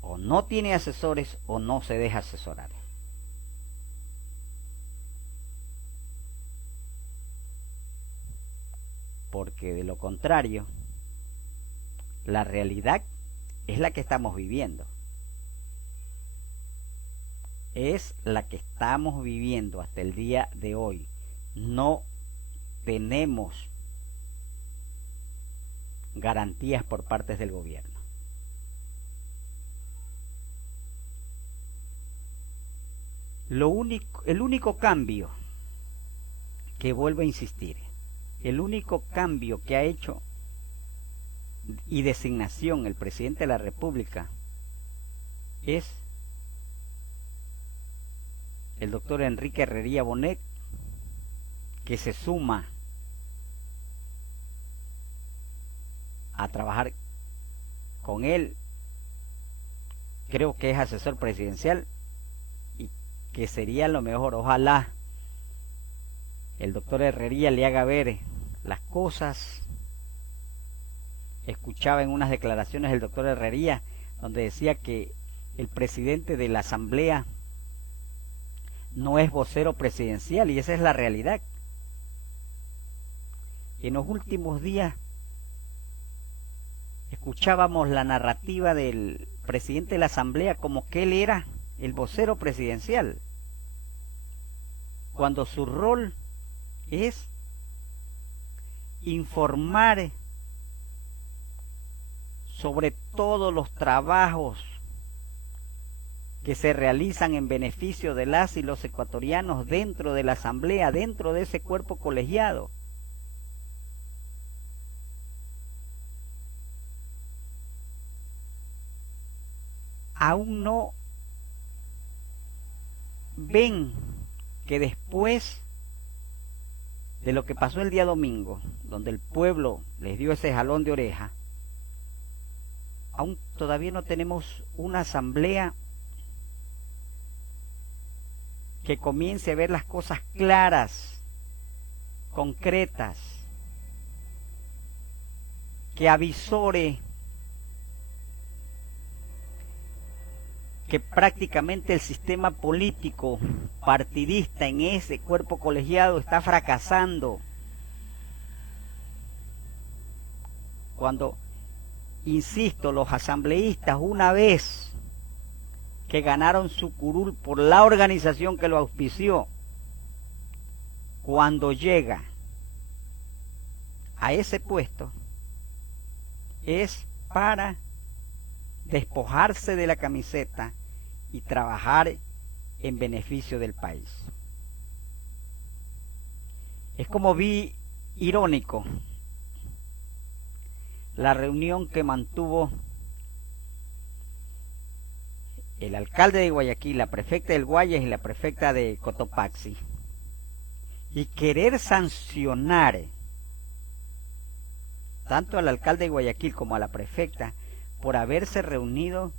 O no tiene asesores o no se deja asesorar. porque de lo contrario, la realidad es la que estamos viviendo. Es la que estamos viviendo hasta el día de hoy. No tenemos garantías por parte del gobierno. El único cambio, que vuelvo a insistir, el único cambio que ha hecho y designación el presidente de la República es el doctor Enrique Herrería Bonet, que se suma a trabajar con él. Creo que es asesor presidencial y que sería lo mejor. Ojalá el doctor Herrería le haga ver las cosas. Escuchaba en unas declaraciones del doctor Herrería donde decía que el presidente de la Asamblea no es vocero presidencial, y esa es la realidad. En los últimos días escuchábamos la narrativa del presidente de la Asamblea como que él era el vocero presidencial, cuando su rol es informar sobre todos los trabajos que se realizan en beneficio de las y los ecuatorianos dentro de la Asamblea, dentro de ese cuerpo colegiado. Aún no ven que después de lo que pasó el día domingo, donde el pueblo les dio ese jalón de oreja, aún todavía no tenemos una asamblea que comience a ver las cosas claras, concretas, que avisore que prácticamente el sistema político partidista en ese cuerpo colegiado está fracasando. Cuando, insisto, los asambleístas, una vez que ganaron su curul por la organización que lo auspició, cuando llega a ese puesto, es para despojarse de la camiseta y trabajar en beneficio del país. Es como vi irónico la reunión que mantuvo el alcalde de Guayaquil, la prefecta del Guayas y la prefecta de Cotopaxi, y querer sancionar tanto al alcalde de Guayaquil como a la prefecta por haberse reunido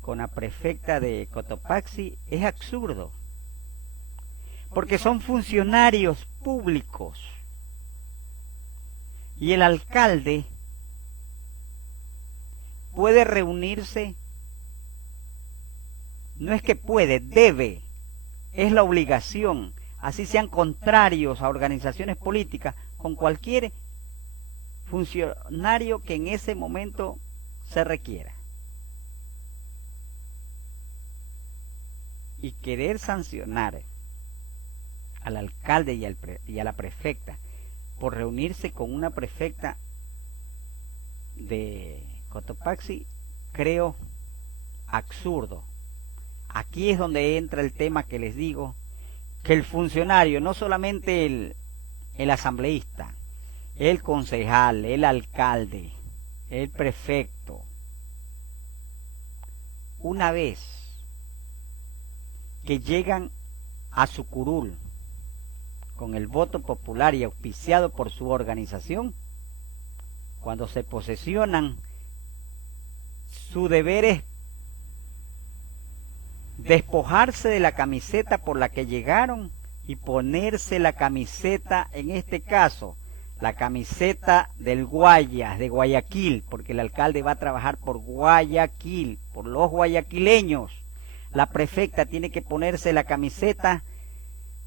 con la prefecta de Cotopaxi es absurdo, porque son funcionarios públicos y el alcalde puede reunirse, no es que puede, debe, es la obligación, así sean contrarios a organizaciones políticas, con cualquier funcionario que en ese momento se requiera. Y querer sancionar al alcalde y a la prefecta por reunirse con una prefecta de Cotopaxi, creo absurdo. Aquí es donde entra el tema que les digo, que el funcionario, no solamente el asambleísta, el concejal, el alcalde, el prefecto, una vez que llegan a su curul con el voto popular y auspiciado por su organización, cuando se posesionan, su deber es despojarse de la camiseta por la que llegaron y ponerse la camiseta, en este caso, la camiseta del Guayas, de Guayaquil, porque el alcalde va a trabajar por Guayaquil, por los guayaquileños. La prefecta tiene que ponerse la camiseta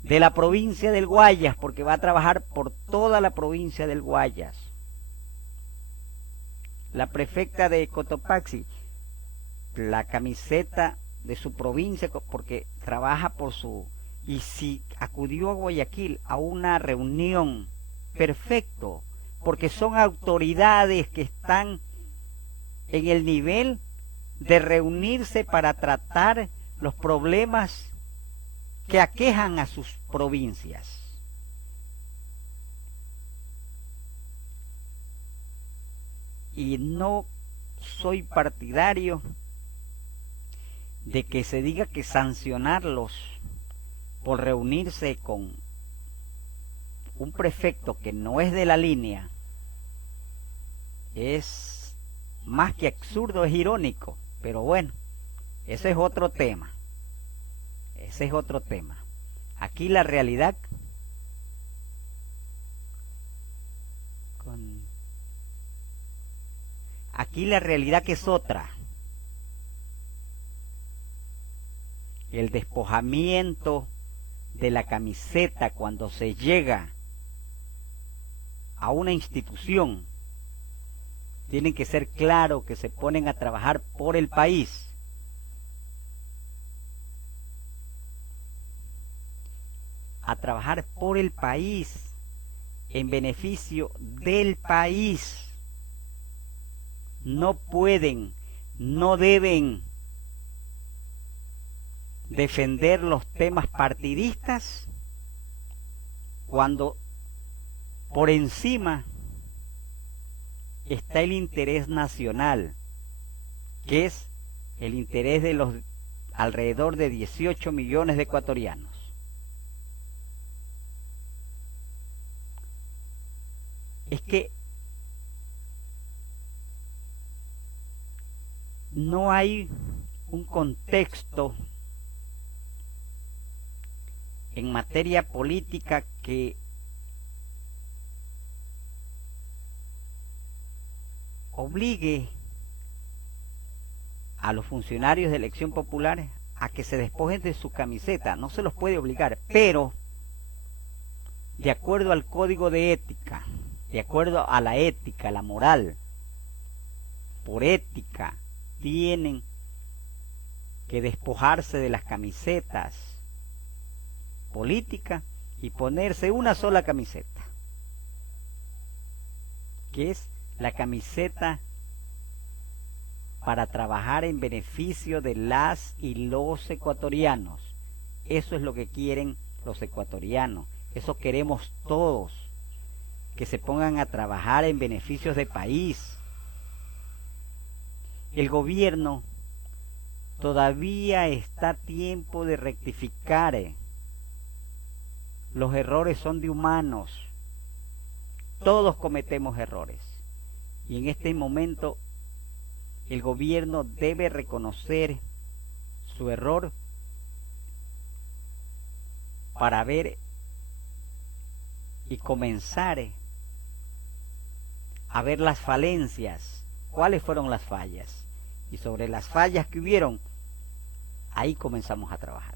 de la provincia del Guayas, porque va a trabajar por toda la provincia del Guayas. La prefecta de Cotopaxi, la camiseta de su provincia, porque trabaja por su... Y si acudió a Guayaquil a una reunión, perfecto, porque son autoridades que están en el nivel de reunirse para tratar los problemas que aquejan a sus provincias. Y no soy partidario de que se diga que sancionarlos por reunirse con un prefecto que no es de la línea es más que absurdo, es irónico, pero bueno, ese es otro tema. Ese es otro tema. Aquí la realidad que es otra. El despojamiento de la camiseta cuando se llega a una institución, tienen que ser claros que se ponen a trabajar por el país. A trabajar por el país, en beneficio del país. No pueden, no deben defender los temas partidistas cuando por encima está el interés nacional, que es el interés de los alrededor de 18 millones de ecuatorianos. Es que no hay un contexto en materia política que obligue a los funcionarios de elección popular a que se despojen de su camiseta. No se los puede obligar, pero de acuerdo al código de ética, de acuerdo a la ética, la moral, por ética, tienen que despojarse de las camisetas políticas y ponerse una sola camiseta, que es la camiseta para trabajar en beneficio de las y los ecuatorianos. Eso es lo que quieren los ecuatorianos, eso queremos todos, que se pongan a trabajar en beneficios del país. El gobierno todavía está a tiempo de rectificar. Los errores son de humanos. Todos cometemos errores. Y en este momento el gobierno debe reconocer su error para ver y comenzar a ver las falencias. ¿Cuáles fueron las fallas? Y sobre las fallas que hubieron, ahí comenzamos a trabajar.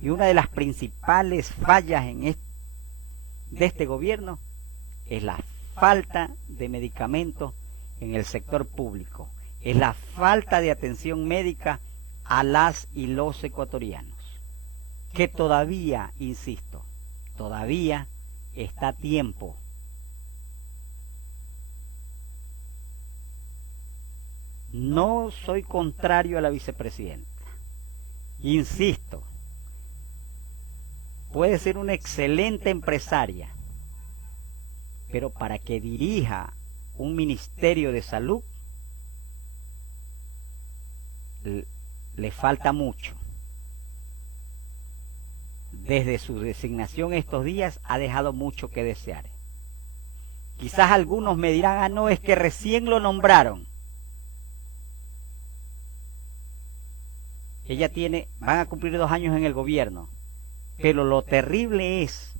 Y una de las principales fallas de este gobierno es la falta de medicamentos en el sector público. Es la falta de atención médica a las y los ecuatorianos. Que todavía, insisto, todavía está a tiempo. No soy contrario a la vicepresidenta. Insisto, puede ser una excelente empresaria, pero para que dirija un ministerio de salud le falta mucho. Desde su designación estos días ha dejado mucho que desear. Quizás algunos me dirán, no, es que recién lo nombraron. Van a cumplir 2 años en el gobierno, pero lo terrible es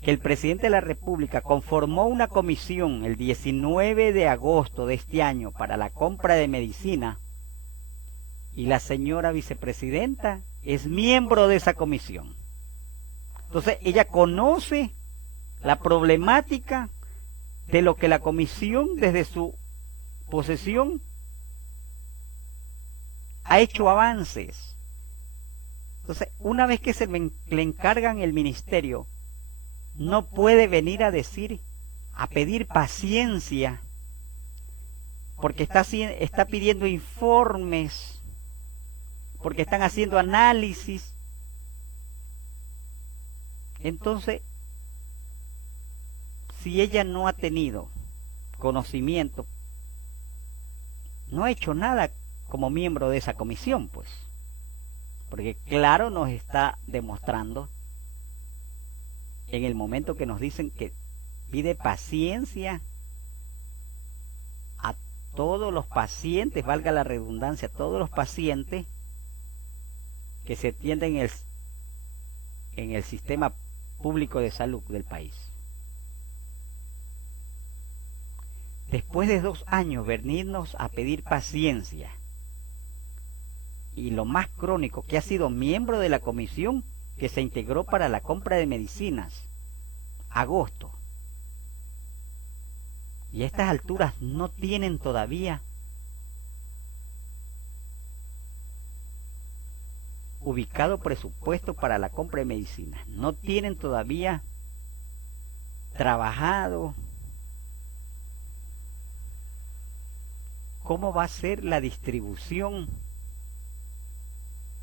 que el presidente de la República conformó una comisión el 19 de agosto de este año para la compra de medicina, y la señora vicepresidenta es miembro de esa comisión. Entonces ella conoce la problemática de lo que la comisión desde su posesión ha hecho avances. Entonces, una vez que le encargan el ministerio, no puede venir a decir, a pedir paciencia, porque está pidiendo informes, porque están haciendo análisis. Entonces, si ella no ha tenido conocimiento, no ha hecho nada como miembro de esa comisión, pues, porque claro nos está demostrando en el momento que nos dicen que pide paciencia a todos los pacientes, valga la redundancia, todos los pacientes que se atienden en el sistema público de salud del país. Después de 2 años venirnos a pedir paciencia, y lo más crónico, que ha sido miembro de la comisión que se integró para la compra de medicinas, agosto, y a estas alturas no tienen todavía ubicado presupuesto para la compra de medicinas, no tienen todavía trabajado cómo va a ser la distribución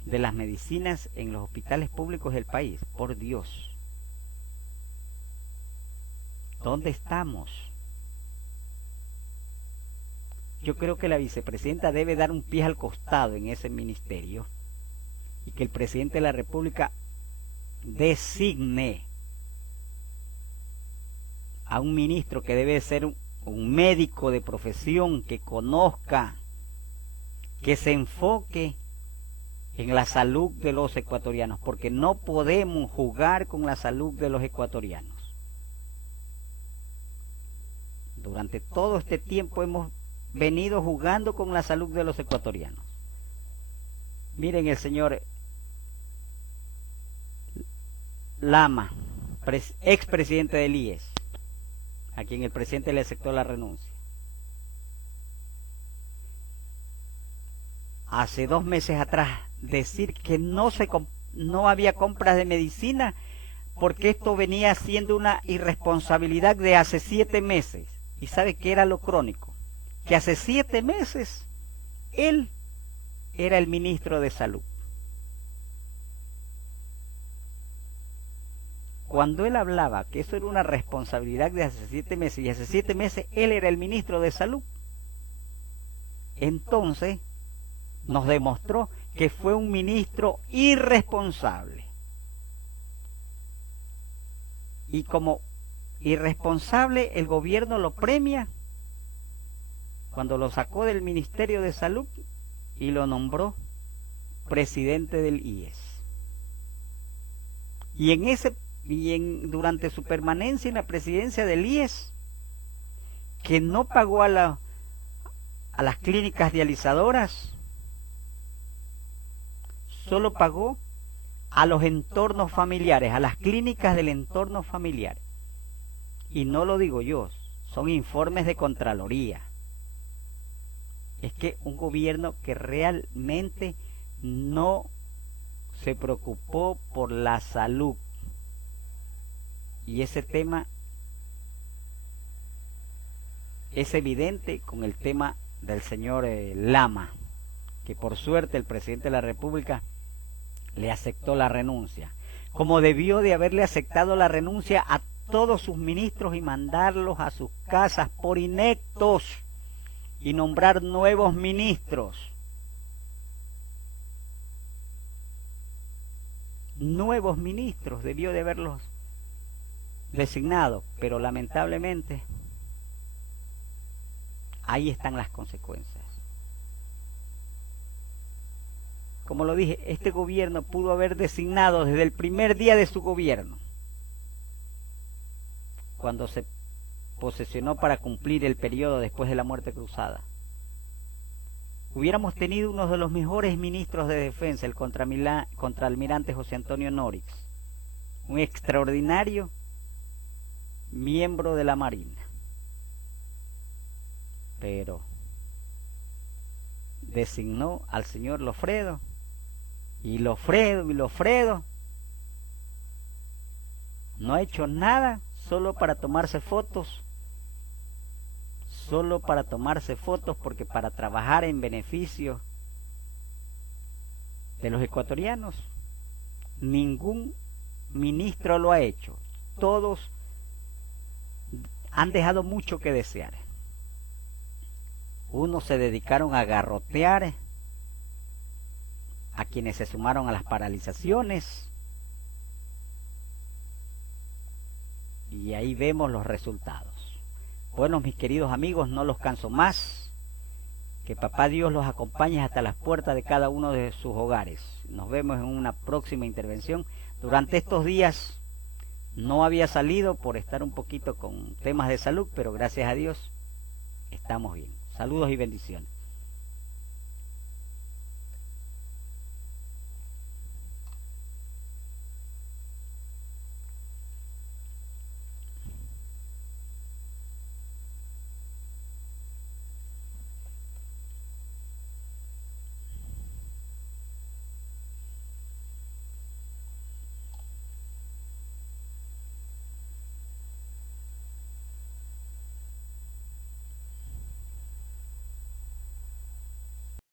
de las medicinas en los hospitales públicos del país. Por Dios, ¿dónde estamos? Yo creo que la vicepresidenta debe dar un pie al costado en ese ministerio y que el presidente de la República designe a un ministro que debe ser un médico de profesión, que conozca, que se enfoque en la salud de los ecuatorianos, porque no podemos jugar con la salud de los ecuatorianos. Durante todo este tiempo hemos venido jugando con la salud de los ecuatorianos. Miren, el señor Lama, expresidente del IES, a quien el presidente le aceptó la renuncia. Hace 2 meses atrás decir que no había compras de medicina porque esto venía siendo una irresponsabilidad de hace 7 meses. ¿Y sabe qué era lo crónico? Que hace 7 meses él era el ministro de Salud. Cuando él hablaba que eso era una responsabilidad de hace 7 meses, y hace 7 meses él era el ministro de Salud, entonces nos demostró que fue un ministro irresponsable. Y como irresponsable, el gobierno lo premia cuando lo sacó del Ministerio de Salud y lo nombró presidente del IES. Durante su permanencia en la presidencia del IES, que no pagó a las clínicas dializadoras, solo pagó a los entornos familiares, a las clínicas del entorno familiar. Y no lo digo yo, son informes de Contraloría. Es que un gobierno que realmente no se preocupó por la salud. Y ese tema es evidente con el tema del señor Lama, que por suerte el presidente de la República le aceptó la renuncia, como debió de haberle aceptado la renuncia a todos sus ministros y mandarlos a sus casas por ineptos y nombrar nuevos ministros. Nuevos ministros debió de haberlos designado, pero lamentablemente ahí están las consecuencias. Como lo dije, este gobierno pudo haber designado desde el primer día de su gobierno, cuando se posesionó para cumplir el periodo después de la muerte cruzada, hubiéramos tenido uno de los mejores ministros de defensa, el contraalmirante José Antonio Norix, un extraordinario miembro de la Marina. Pero designó al señor Lofredo, y Lofredo no ha hecho nada, solo para tomarse fotos, porque para trabajar en beneficio de los ecuatorianos, ningún ministro lo ha hecho. Todos han dejado mucho que desear. Unos se dedicaron a garrotear a quienes se sumaron a las paralizaciones, y ahí vemos los resultados. Bueno, mis queridos amigos, no los canso más. Que papá Dios los acompañe hasta las puertas de cada uno de sus hogares. Nos vemos en una próxima intervención. Durante estos días no había salido por estar un poquito con temas de salud, pero gracias a Dios estamos bien. Saludos y bendiciones.